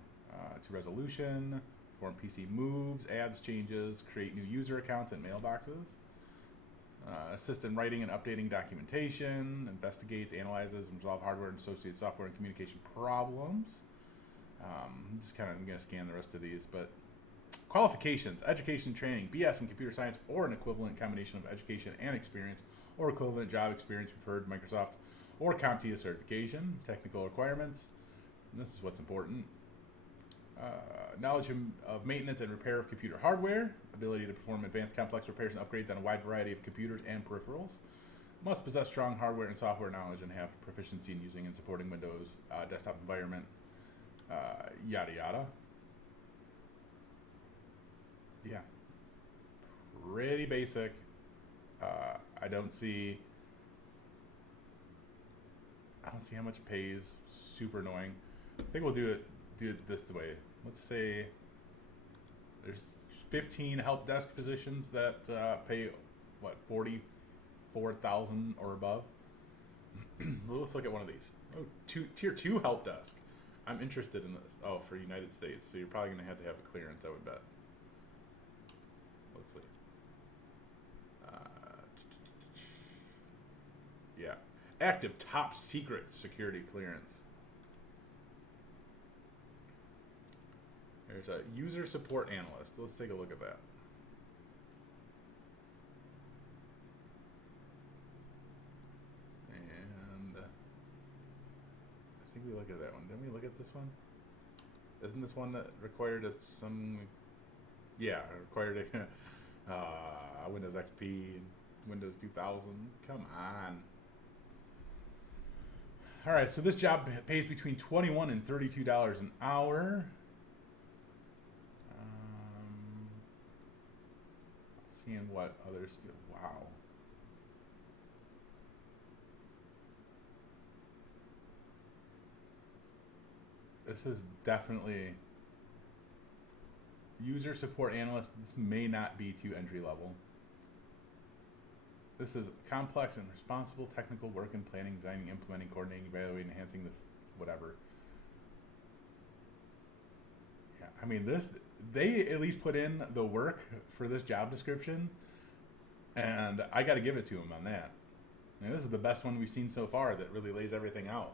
to resolution, perform PC moves, adds changes, create new user accounts and mailboxes, assist in writing and updating documentation, investigates, analyzes, and resolve hardware and associated software and communication problems. Just kind of going to scan the rest of these, but qualifications: education, training, BS in computer science, or an equivalent combination of education and experience, or equivalent job experience preferred, Microsoft or CompTIA certification. Technical requirements, and this is what's important: knowledge of maintenance and repair of computer hardware, ability to perform advanced complex repairs and upgrades on a wide variety of computers and peripherals, must possess strong hardware and software knowledge and have proficiency in using and supporting Windows desktop environment, yada yada. Yeah, pretty basic. I don't see how much it pays. Super annoying. I think we'll do it this way. Let's say there's 15 help desk positions that pay what, 44,000 or above. Let's look at one of these. Oh, tier 2 help desk. I'm interested in this. Oh, for United States, so you're probably going to have a clearance, I would bet. Let's see. Yeah. Active top secret security clearance. There's a user support analyst. Let's take a look at that. And I think we look at that one. Didn't we look at this one? Isn't this one that required some? Yeah, required a Windows XP, Windows 2000. Come on. All right, so this job pays between $21 and $32 an hour. Seeing what others do. Wow. This is definitely user support analyst. This may not be too entry level. This is complex and responsible technical work in planning, designing, implementing, coordinating, evaluating, enhancing the whatever. Yeah, I mean they at least put in the work for this job description, and I got to give it to them on that. I mean, this is the best one we've seen so far that really lays everything out.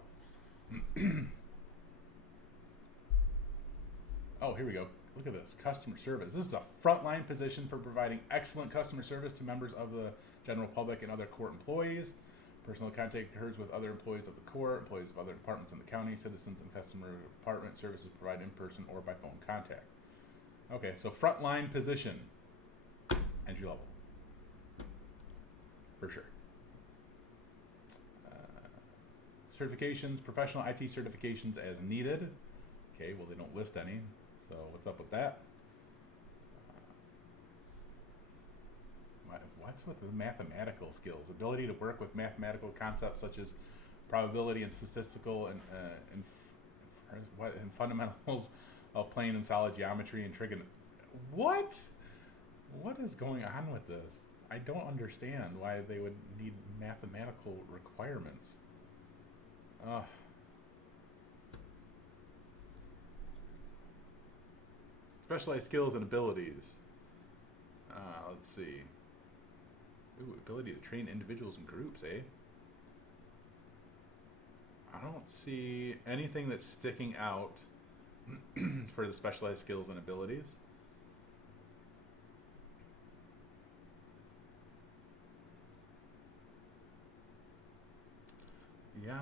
Oh, here we go. Look at this. Customer service. This is a frontline position for providing excellent customer service to members of the general public and other court employees. Personal contact occurs with other employees of the court, employees of other departments in the county, citizens, and customer department services provided in person or by phone contact. Okay, so frontline position. Entry level. For sure. Certifications, professional IT certifications as needed. Okay, well, they don't list any. So what's up with that? What's with the mathematical skills? Ability to work with mathematical concepts such as probability and statistical and fundamentals of plane and solid geometry and trigonometry. What? What is going on with this? I don't understand why they would need mathematical requirements. Specialized skills and abilities. Let's see. Ooh, ability to train individuals and groups, eh? I don't see anything that's sticking out for the specialized skills and abilities. Yeah.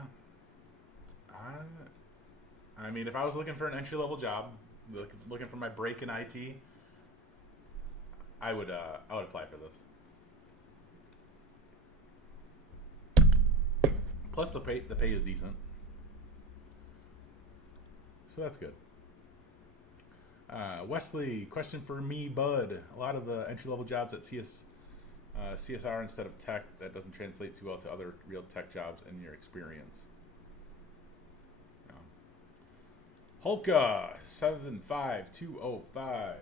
I mean, if I was looking for an entry-level job, looking for my break in IT, I would apply for this. Plus, the pay is decent, so that's good. Wesley, question for me, bud. A lot of the entry-level jobs at CSR instead of tech, that doesn't translate too well to other real tech jobs in your experience. Holka 75205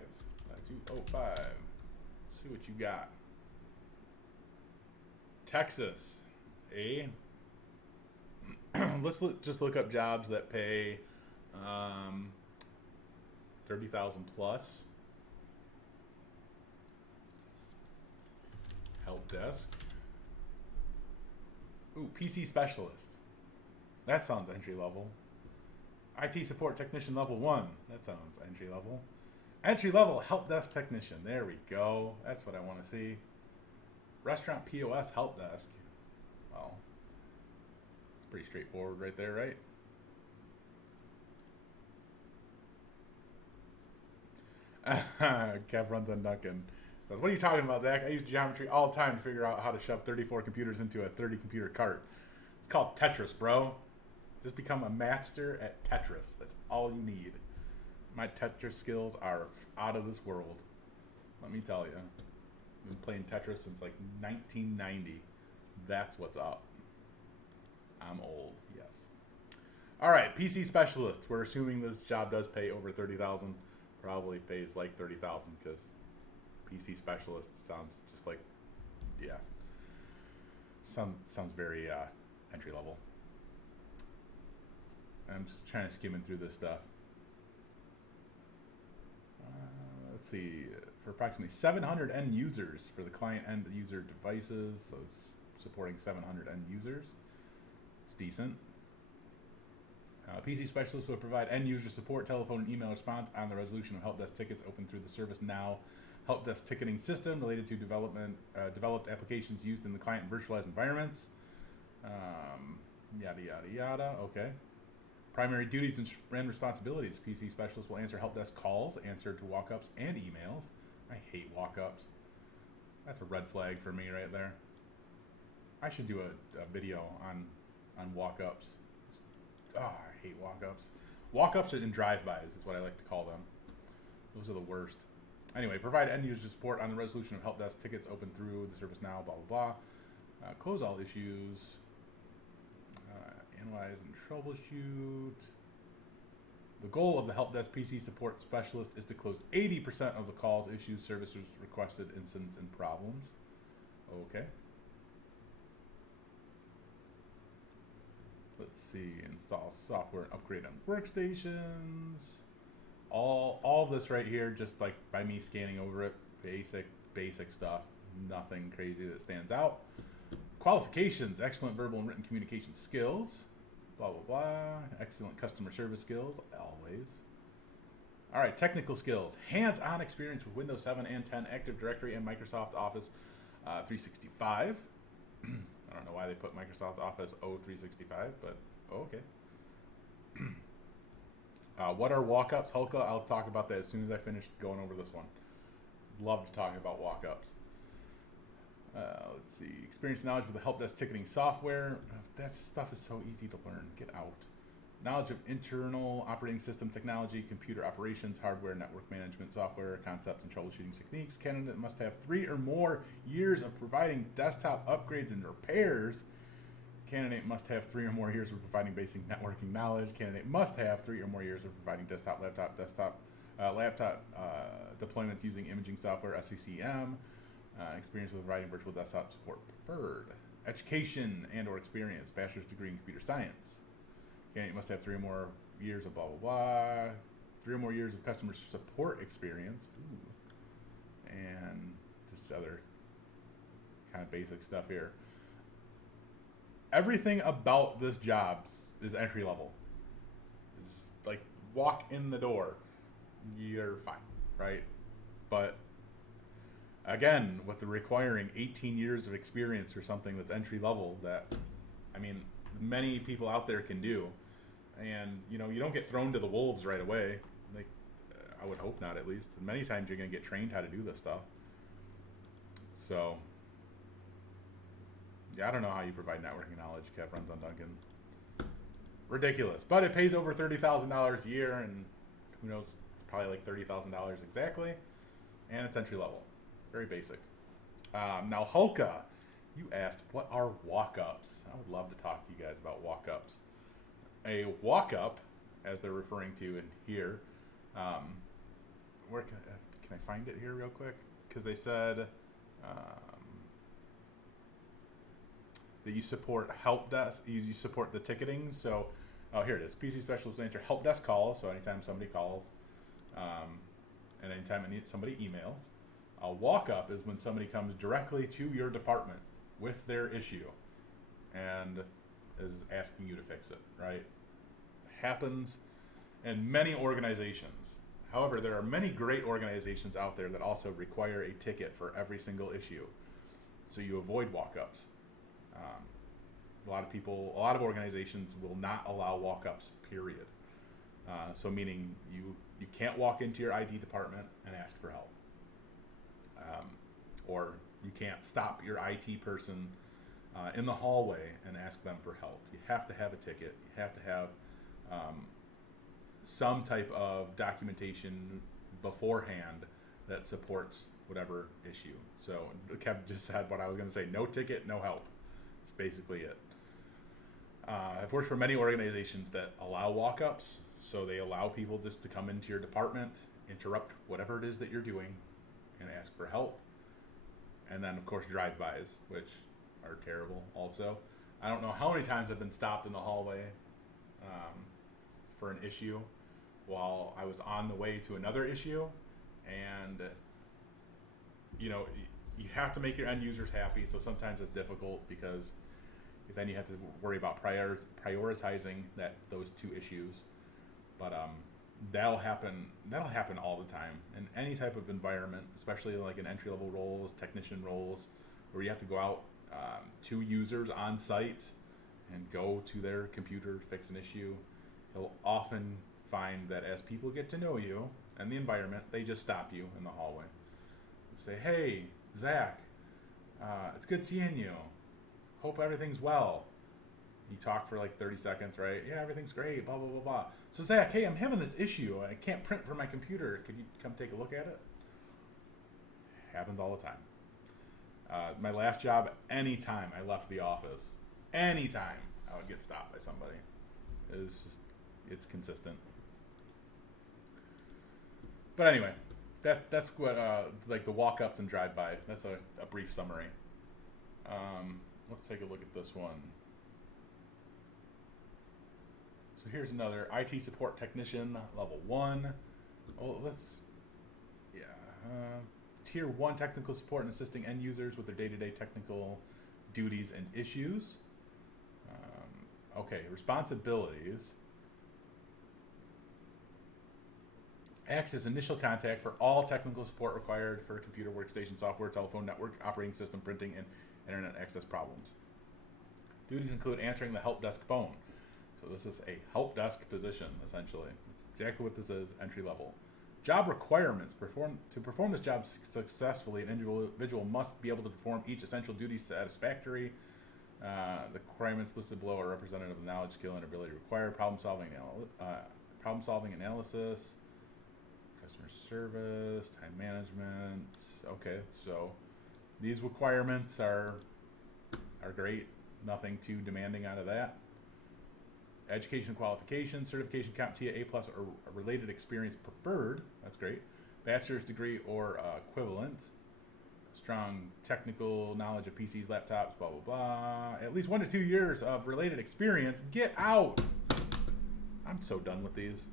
205. See what you got. Texas, eh? Let's just look up jobs that pay 30,000 plus. Help desk. Ooh, PC specialist. That sounds entry level. IT support technician level 1. That sounds entry level. Entry level help desk technician. There we go. That's what I want to see. Restaurant POS help desk. Well, it's pretty straightforward right there, right? Kev runs on Duncan. Says, what are you talking about, Zach? I use geometry all the time to figure out how to shove 34 computers into a 30 computer cart. It's called Tetris, bro. Just become a master at Tetris. That's all you need. My Tetris skills are out of this world. Let me tell you. I've been playing Tetris since like 1990. That's what's up. I'm old, yes. All right, PC specialist. We're assuming this job does pay over 30,000. Probably pays like 30,000 because PC specialist sounds just like, yeah. Sounds very entry level. I'm just trying to skim through this stuff. Let's see. For approximately 700 end users for the client end user devices, so it's supporting 700 end users. It's decent. PC specialist will provide end user support, telephone, and email response on the resolution of help desk tickets open through the ServiceNow help desk ticketing system related to developed applications used in the client and virtualized environments. Yada yada yada. Okay. Primary duties and responsibilities. PC specialist will answer help desk calls, answer to walk-ups and emails. I hate walk-ups. That's a red flag for me right there. I should do a video on walk-ups. Oh, I hate walk-ups. Walk-ups and drive-bys is what I like to call them. Those are the worst. Anyway, provide end-user support on the resolution of help desk tickets open through the ServiceNow, blah, blah, blah. Close all issues. Analyze and troubleshoot. The goal of the help desk PC support specialist is to close 80% of the calls, issues, services requested, incidents, and problems. Okay. Let's see. Install software and upgrade on workstations. All this right here, just like by me scanning over it, basic stuff. Nothing crazy that stands out. Qualifications: excellent verbal and written communication skills. Blah, blah, blah. Excellent customer service skills, always. All right, technical skills. Hands-on experience with Windows 7 and 10, Active Directory, and Microsoft Office 365. I don't know why they put Microsoft Office 0365, but okay. What are walk-ups? Hulka, I'll talk about that as soon as I finish going over this one. Love to talk about walk-ups. Let's see. Experience knowledge with the help desk ticketing software. That stuff is so easy to learn. Get out. Knowledge of internal operating system technology, computer operations, hardware, network management software, concepts, and troubleshooting techniques. Candidate must have 3 or more years of providing desktop upgrades and repairs. Candidate must have 3 or more years of providing basic networking knowledge. Candidate must have 3 or more years of providing laptop deployments using imaging software, SCCM. Experience with providing virtual desktop support preferred. Education and or experience, bachelor's degree in computer science. Candidate must have 3 or more years of blah, blah, blah. 3 or more years of customer support experience. Ooh. And just other kind of basic stuff here. Everything about this job is entry level. It's like walk in the door, you're fine, right? But again, with the requiring 18 years of experience or something that's entry level, that, I mean, many people out there can do. And, you know, you don't get thrown to the wolves right away. Like, I would hope not, at least. Many times you're going to get trained how to do this stuff. So, yeah, I don't know how you provide networking knowledge. Kev runs on Duncan. Ridiculous. But it pays over $30,000 a year, and who knows, probably like $30,000 exactly. And it's entry level. Very basic. Now, Hulka, you asked, what are walk-ups? I would love to talk to you guys about walk-ups. A walk-up, as they're referring to in here, where can I find it here real quick? Because they said that you support help desk, you support the ticketing. So, oh, here it is. PC specialist answer help desk calls. So anytime somebody calls, and anytime somebody emails. A walk-up is when somebody comes directly to your department with their issue and is asking you to fix it, right? Happens in many organizations. However, there are many great organizations out there that also require a ticket for every single issue. So you avoid walk-ups. A lot of organizations will not allow walk-ups, period. So meaning you can't walk into your ID department and ask for help. Or you can't stop your IT person in the hallway and ask them for help. You have to have a ticket. You have to have some type of documentation beforehand that supports whatever issue. So Kev just said what I was going to say. No ticket, no help. That's basically it. I've worked for many organizations that allow walk-ups. So they allow people just to come into your department, interrupt whatever it is that you're doing, and ask for help. And then, of course, drive-bys, which are terrible also. I don't know how many times I've been stopped in the hallway for an issue while I was on the way to another issue. And, you know, you have to make your end users happy, so sometimes it's difficult because then you have to worry about prioritizing those 2 issues. But that'll happen all the time in any type of environment, especially like in entry-level roles, technician roles, where you have to go out to users on site and go to their computer, fix an issue. they'll often find that as people get to know you and the environment, they just stop you in the hallway. Say, hey, Zach, it's good seeing you. Hope everything's well. You talk for like 30 seconds, right? Yeah, everything's great, blah, blah, blah, blah. So Zach, hey, I'm having this issue. I can't print from my computer. Could you come take a look at it? Happens all the time. My last job, anytime I left the office, anytime I would get stopped by somebody. It's consistent. But anyway, that's what like the walk-ups and drive-by. That's a brief summary. Let's take a look at this one. So here's another IT support technician, level 1. Oh, tier 1 technical support and assisting end users with their day-to-day technical duties and issues. Okay, responsibilities. Acts as initial contact for all technical support required for computer workstation software, telephone network, operating system, printing, and internet access problems. Duties include answering the help desk phone. So this is a help desk position, essentially. That's exactly what this is, entry level. Job requirements. To perform this job successfully, an individual must be able to perform each essential duty satisfactory. The requirements listed below are representative of knowledge, skill, and ability required. Problem solving analysis, customer service, time management. Okay, so these requirements are great. Nothing too demanding out of that. Education qualifications, certification, CompTIA A+ or related experience preferred. That's great. Bachelor's degree or equivalent. Strong technical knowledge of PCs, laptops, blah, blah, blah. At least 1 to 2 years of related experience. Get out! I'm so done with these.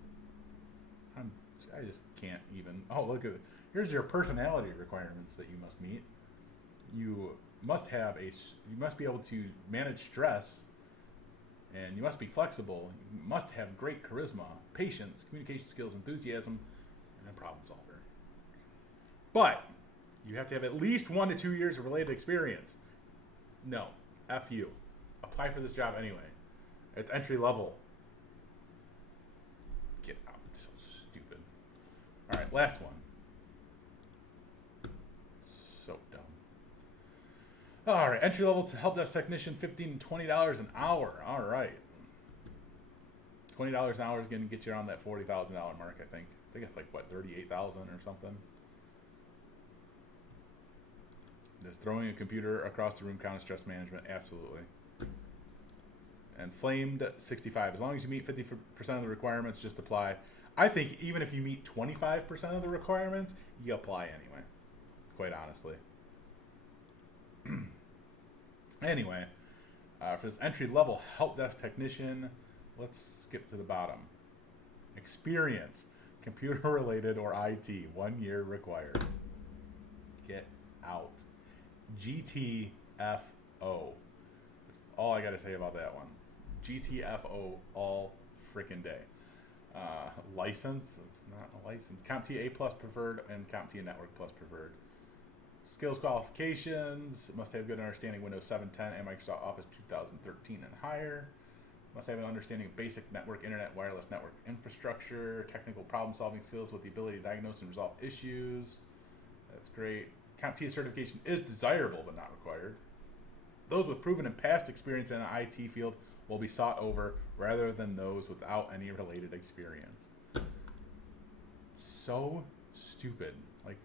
I just can't even. Oh, look at it. Here's your personality requirements that you must meet. You must be able to manage stress, and you must be flexible. You must have great charisma, patience, communication skills, enthusiasm, and a problem solver. But you have to have at least 1 to 2 years of related experience. No, F you. Apply for this job anyway. It's entry level. Get out. So stupid. All right, last one. So dumb. All right, entry level help desk technician, $15 to $20 an hour. All right. $20 an hour is going to get you around that $40,000 mark, I think. I think it's like, what, $38,000 or something? Does throwing a computer across the room count as stress management? Absolutely. And flamed 65. As long as you meet 50% of the requirements, just apply. I think even if you meet 25% of the requirements, you apply anyway. Quite honestly. Anyway, for this entry-level help desk technician, let's skip to the bottom. Experience, computer-related or IT, 1 year required. Get out. GTFO. That's all I got to say about that one. GTFO all freaking day. License, it's not a license. CompTIA A+ preferred and CompTIA Network Plus preferred. Skills qualifications, must have good understanding Windows 7, 10, and Microsoft Office 2013 and higher. Must have an understanding of basic network, internet, wireless network infrastructure, technical problem-solving skills with the ability to diagnose and resolve issues. That's great. CompTIA certification is desirable but not required. Those with proven and past experience in the IT field will be sought over rather than those without any related experience. So stupid. Like,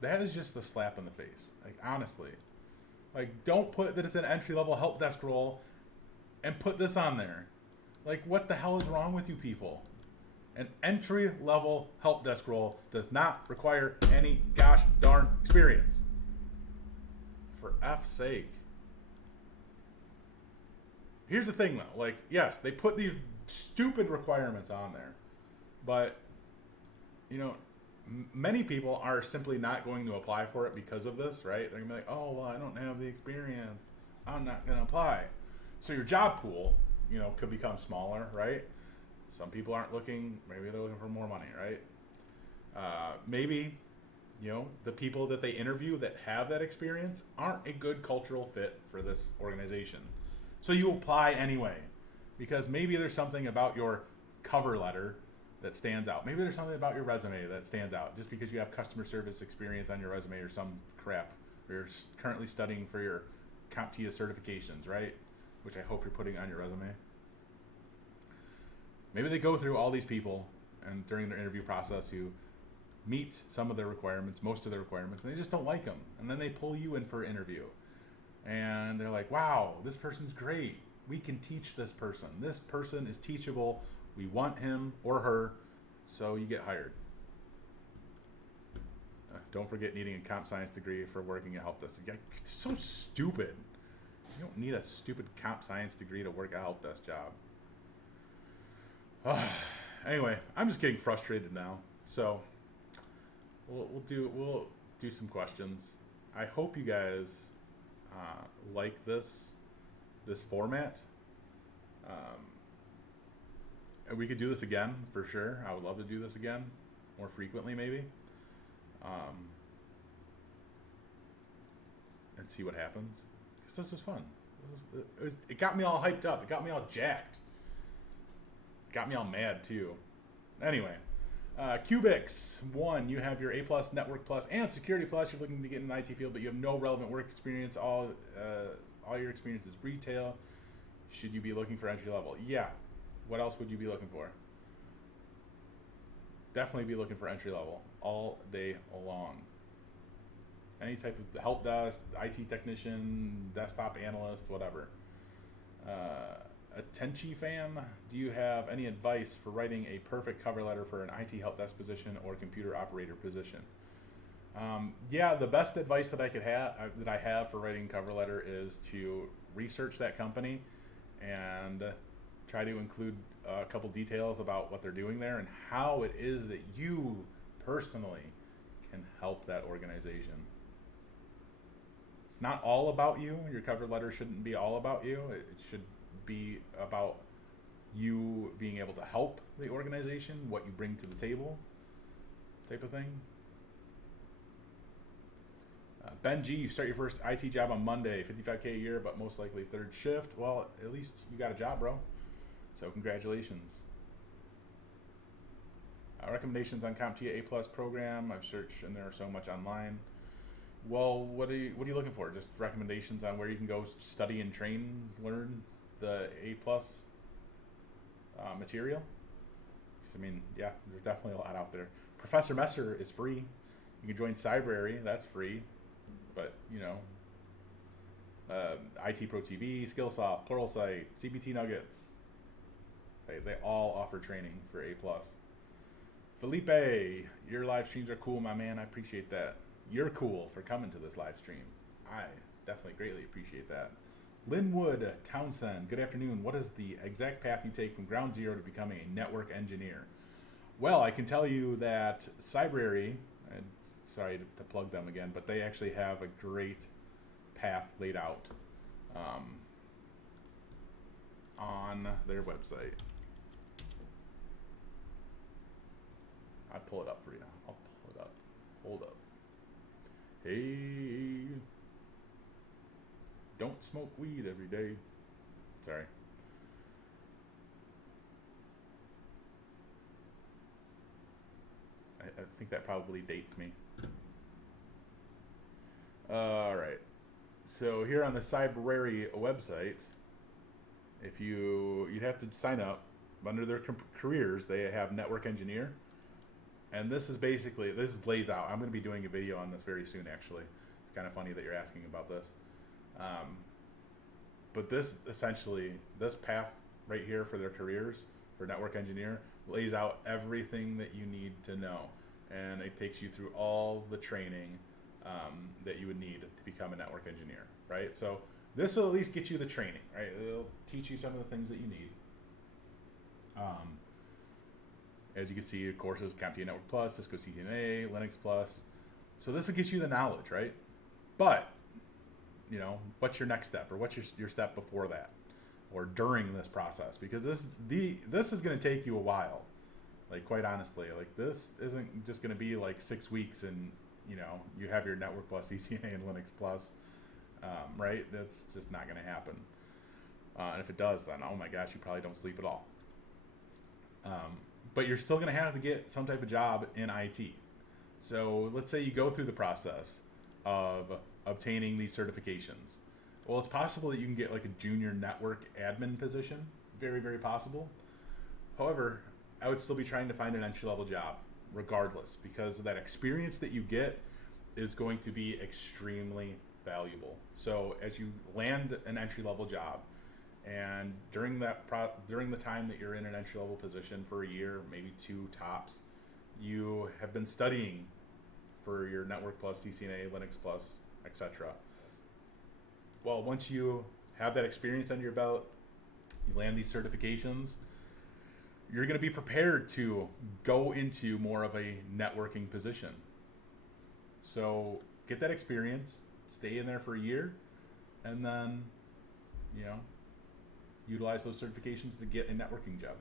that is just the slap in the face. Like, honestly. Like, don't put that it's an entry-level help desk role and put this on there. Like, what the hell is wrong with you people? An entry-level help desk role does not require any gosh darn experience. For F's sake. Here's the thing, though. Like, yes, they put these stupid requirements on there. But, you know, many people are simply not going to apply for it because of this, right? They're going to be like, oh, well, I don't have the experience. I'm not going to apply. So your job pool, you know, could become smaller, right? Some people aren't looking. Maybe they're looking for more money, right? Maybe, you know, the people that they interview that have that experience aren't a good cultural fit for this organization. So you apply anyway, because maybe there's something about your cover letter that stands out. Maybe there's something about your resume that stands out just because you have customer service experience on your resume or some crap. Or you're currently studying for your CompTIA certifications, right? Which I hope you're putting on your resume. Maybe they go through all these people and during their interview process who meet some of their requirements, most of their requirements, and they just don't like them. And then they pull you in for an interview. And they're like, wow, this person's great. We can teach this person. This person is teachable. We want him or her, so you get hired. Don't forget needing a comp science degree for working at help desk. It's so stupid. You don't need a stupid comp science degree to work a help desk job. Anyway, I'm just getting frustrated now. So we'll do some questions. I hope you guys like this format. And we could do this again for sure. I would love to do this again more frequently, maybe. And see what happens. Because this was fun. It got me all hyped up. It got me all jacked. Got me all mad too. Anyway, Cubics 1. You have your A+, Network Plus, and Security Plus. You're looking to get in the IT field, but you have no relevant work experience. All your experience is retail. Should you be looking for entry level? Yeah. What else would you be looking for? Definitely be looking for entry level all day long. Any type of help desk, IT technician, desktop analyst, whatever. Attenchi fam, do you have any advice for writing a perfect cover letter for an IT help desk position or computer operator position? Yeah, the best advice that I have for writing a cover letter is to research that company and try to include a couple details about what they're doing there and how it is that you personally can help that organization. It's not all about you. Your cover letter shouldn't be all about you. It should be about you being able to help the organization, what you bring to the table, type of thing. Ben G, you start your first IT job on Monday, $55K a year, but most likely third shift. Well, at least you got a job, bro. So congratulations. Recommendations on CompTIA A+ program. I've searched and there are so much online. Well, what are you looking for? Just recommendations on where you can go study and train, learn the A+ material? I mean, yeah, there's definitely a lot out there. Professor Messer is free. You can join Cybrary. That's free. But, IT Pro TV, Skillsoft, Pluralsight, CBT Nuggets. They all offer training for A+. Felipe, your live streams are cool, my man. I appreciate that. You're cool for coming to this live stream. I definitely greatly appreciate that. Linwood Townsend, good afternoon. What is the exact path you take from ground zero to becoming a network engineer? Well, I can tell you that Cybrary, and sorry to plug them again, but they actually have a great path laid out on their website. I'll pull it up for you. I'll pull it up. Hold up. Hey, don't smoke weed every day. Sorry. I think that probably dates me. All right. So here on the Cybrary website, if you'd have to sign up under their careers. They have network engineer. And this lays out. I'm going to be doing a video on this very soon, actually. It's kind of funny that you're asking about this. But this path right here for their careers, for network engineer, lays out everything that you need to know. And it takes you through all the training that you would need to become a network engineer, right? So this will at least get you the training, right? It'll teach you some of the things that you need. As you can see, courses, CompTIA Network Plus, Cisco CCNA, Linux Plus. So this will get you the knowledge, right? But, what's your next step, or what's your step before that, or during this process? Because this is going to take you a while. Like, quite honestly, like, this isn't just going to be like 6 weeks and, you have your Network Plus, CCNA, and Linux Plus, right? That's just not going to happen. And if it does, then oh my gosh, you probably don't sleep at all. But you're still going to have to get some type of job in IT. So let's say you go through the process of obtaining these certifications. Well, it's possible that you can get like a junior network admin position. Very, very possible. However, I would still be trying to find an entry-level job regardless, because that experience that you get is going to be extremely valuable. So as you land an entry-level job, and during the time that you're in an entry-level position for a year, maybe 2 tops, you have been studying for your Network Plus, CCNA, Linux Plus, etc. Well, once you have that experience under your belt, you land these certifications, you're going to be prepared to go into more of a networking position. So get that experience, stay in there for a year, and then, utilize those certifications to get a networking job.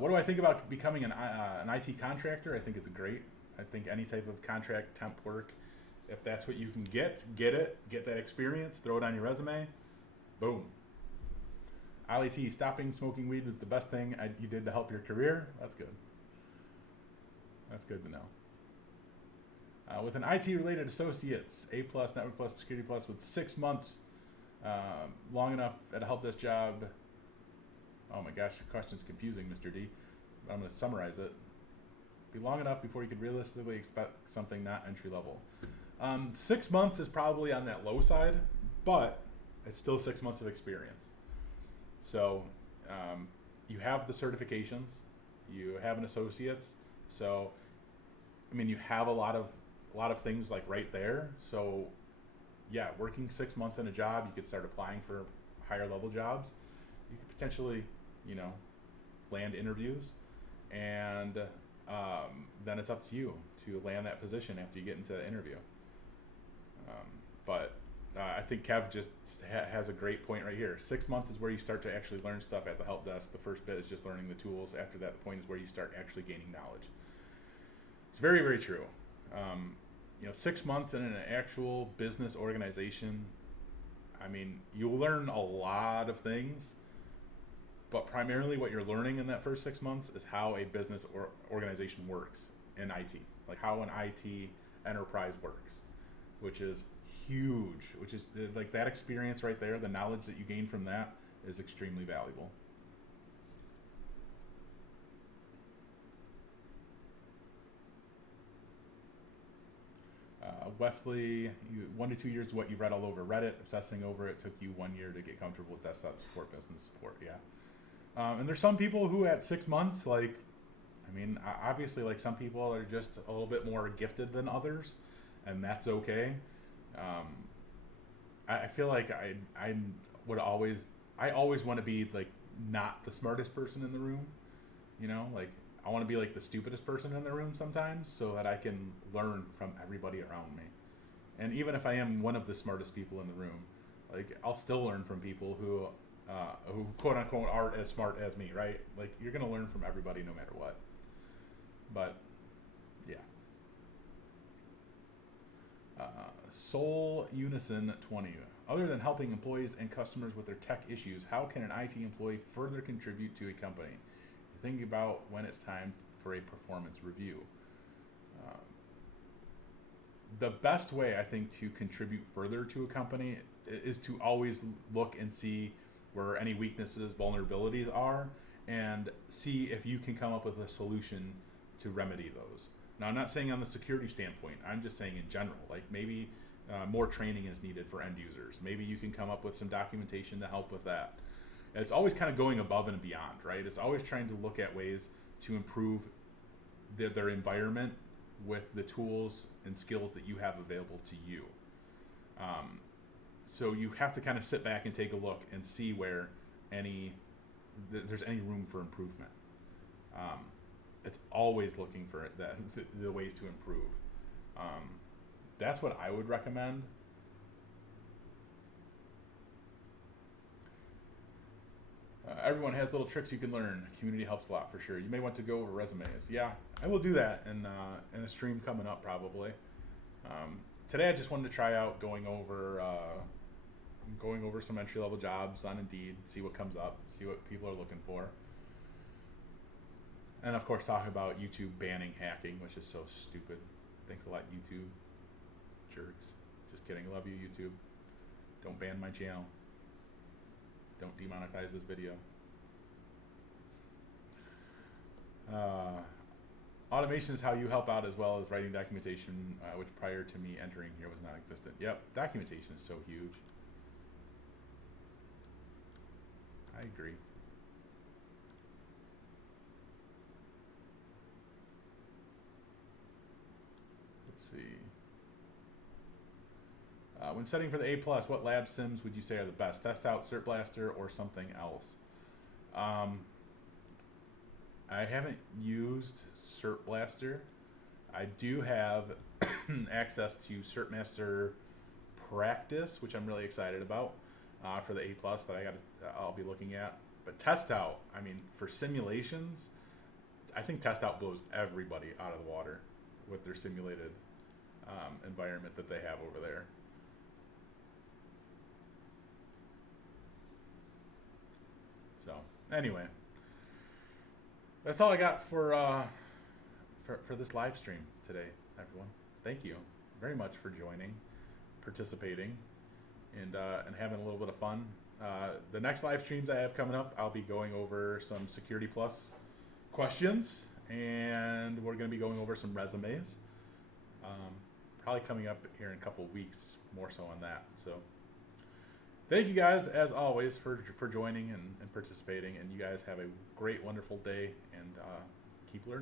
What do I think about becoming an IT contractor? I think it's great. I think any type of contract temp work, if that's what you can get it, get that experience, throw it on your resume, boom. Ali T, stopping smoking weed was the best thing you did to help your career. That's good. That's good to know. With an IT-related associates, A+, Network Plus, Security Plus, with 6 months, long enough at a help desk job. Oh my gosh, your question's confusing, Mr. D. I'm going to summarize it. Be long enough before you could realistically expect something not entry level. 6 months is probably on that low side, but it's still 6 months of experience. So you have the certifications, you have an associate's. So you have a lot of things like right there. So yeah, working 6 months in a job, you could start applying for higher level jobs. You could potentially, land interviews, and then it's up to you to land that position after you get into the interview. But I think Kev just has a great point right here. 6 months is where you start to actually learn stuff at the help desk. The first bit is just learning the tools. After that, the point is where you start actually gaining knowledge. It's very, very true. 6 months in an actual business organization, you'll learn a lot of things, but primarily what you're learning in that first 6 months is how a business or organization works in IT, like how an IT enterprise works, which is huge, which is like that experience right there, the knowledge that you gain from that is extremely valuable. Wesley, 1 to 2 years is what you read all over Reddit. Obsessing over it took you 1 year to get comfortable with desktop support, business support. Yeah. And there's some people who at 6 months, obviously, like some people are just a little bit more gifted than others, and that's okay. I feel like I always want to be like not the smartest person in the room, I want to be like the stupidest person in the room sometimes, so that I can learn from everybody around me. And even if I am one of the smartest people in the room, like I'll still learn from people who quote unquote aren't as smart as me, right? Like you're gonna learn from everybody no matter what. But yeah. Soul Unison 20. Other than helping employees and customers with their tech issues, how can an IT employee further contribute to a company? Think about when it's time for a performance review. The best way, I think, to contribute further to a company is to always look and see where any weaknesses, vulnerabilities are, and see if you can come up with a solution to remedy those. Now, I'm not saying on the security standpoint. I'm just saying in general. Like maybe more training is needed for end users. Maybe you can come up with some documentation to help with that. It's always kind of going above and beyond, right? It's always trying to look at ways to improve their environment with the tools and skills that you have available to you. So you have to kind of sit back and take a look and see where there's any room for improvement. It's always looking for the ways to improve. That's what I would recommend. Everyone has little tricks you can learn. Community helps a lot for sure. You may want to go over resumes. Yeah, I will do that in a stream coming up probably. Today I just wanted to try out going over going over some entry-level jobs on Indeed, see what comes up, see what people are looking for. And, of course, talk about YouTube banning hacking, which is so stupid. Thanks a lot, YouTube. Jerks. Just kidding. Love you, YouTube. Don't ban my channel. Don't demonetize this video. Automation is how you help out, as well as writing documentation, which prior to me entering here was not existent. Yep, documentation is so huge. I agree. Let's see. When setting for the A+, what lab sims would you say are the best? Test Out, Cert Blaster, or something else? I haven't used Cert Blaster. I do have access to CertMaster Practice, which I'm really excited about for the A+ that I'll be looking at. But Test Out, I mean, for simulations, I think Test Out blows everybody out of the water with their simulated environment that they have over there. So anyway, that's all I got for this live stream today, everyone. Thank you very much for joining, participating, and having a little bit of fun. The next live streams I have coming up, I'll be going over some Security Plus questions, and we're going to be going over some resumes. Probably coming up here in a couple of weeks, more so on that. So thank you guys, as always, for joining and participating, and you guys have a great, wonderful day, and keep learning.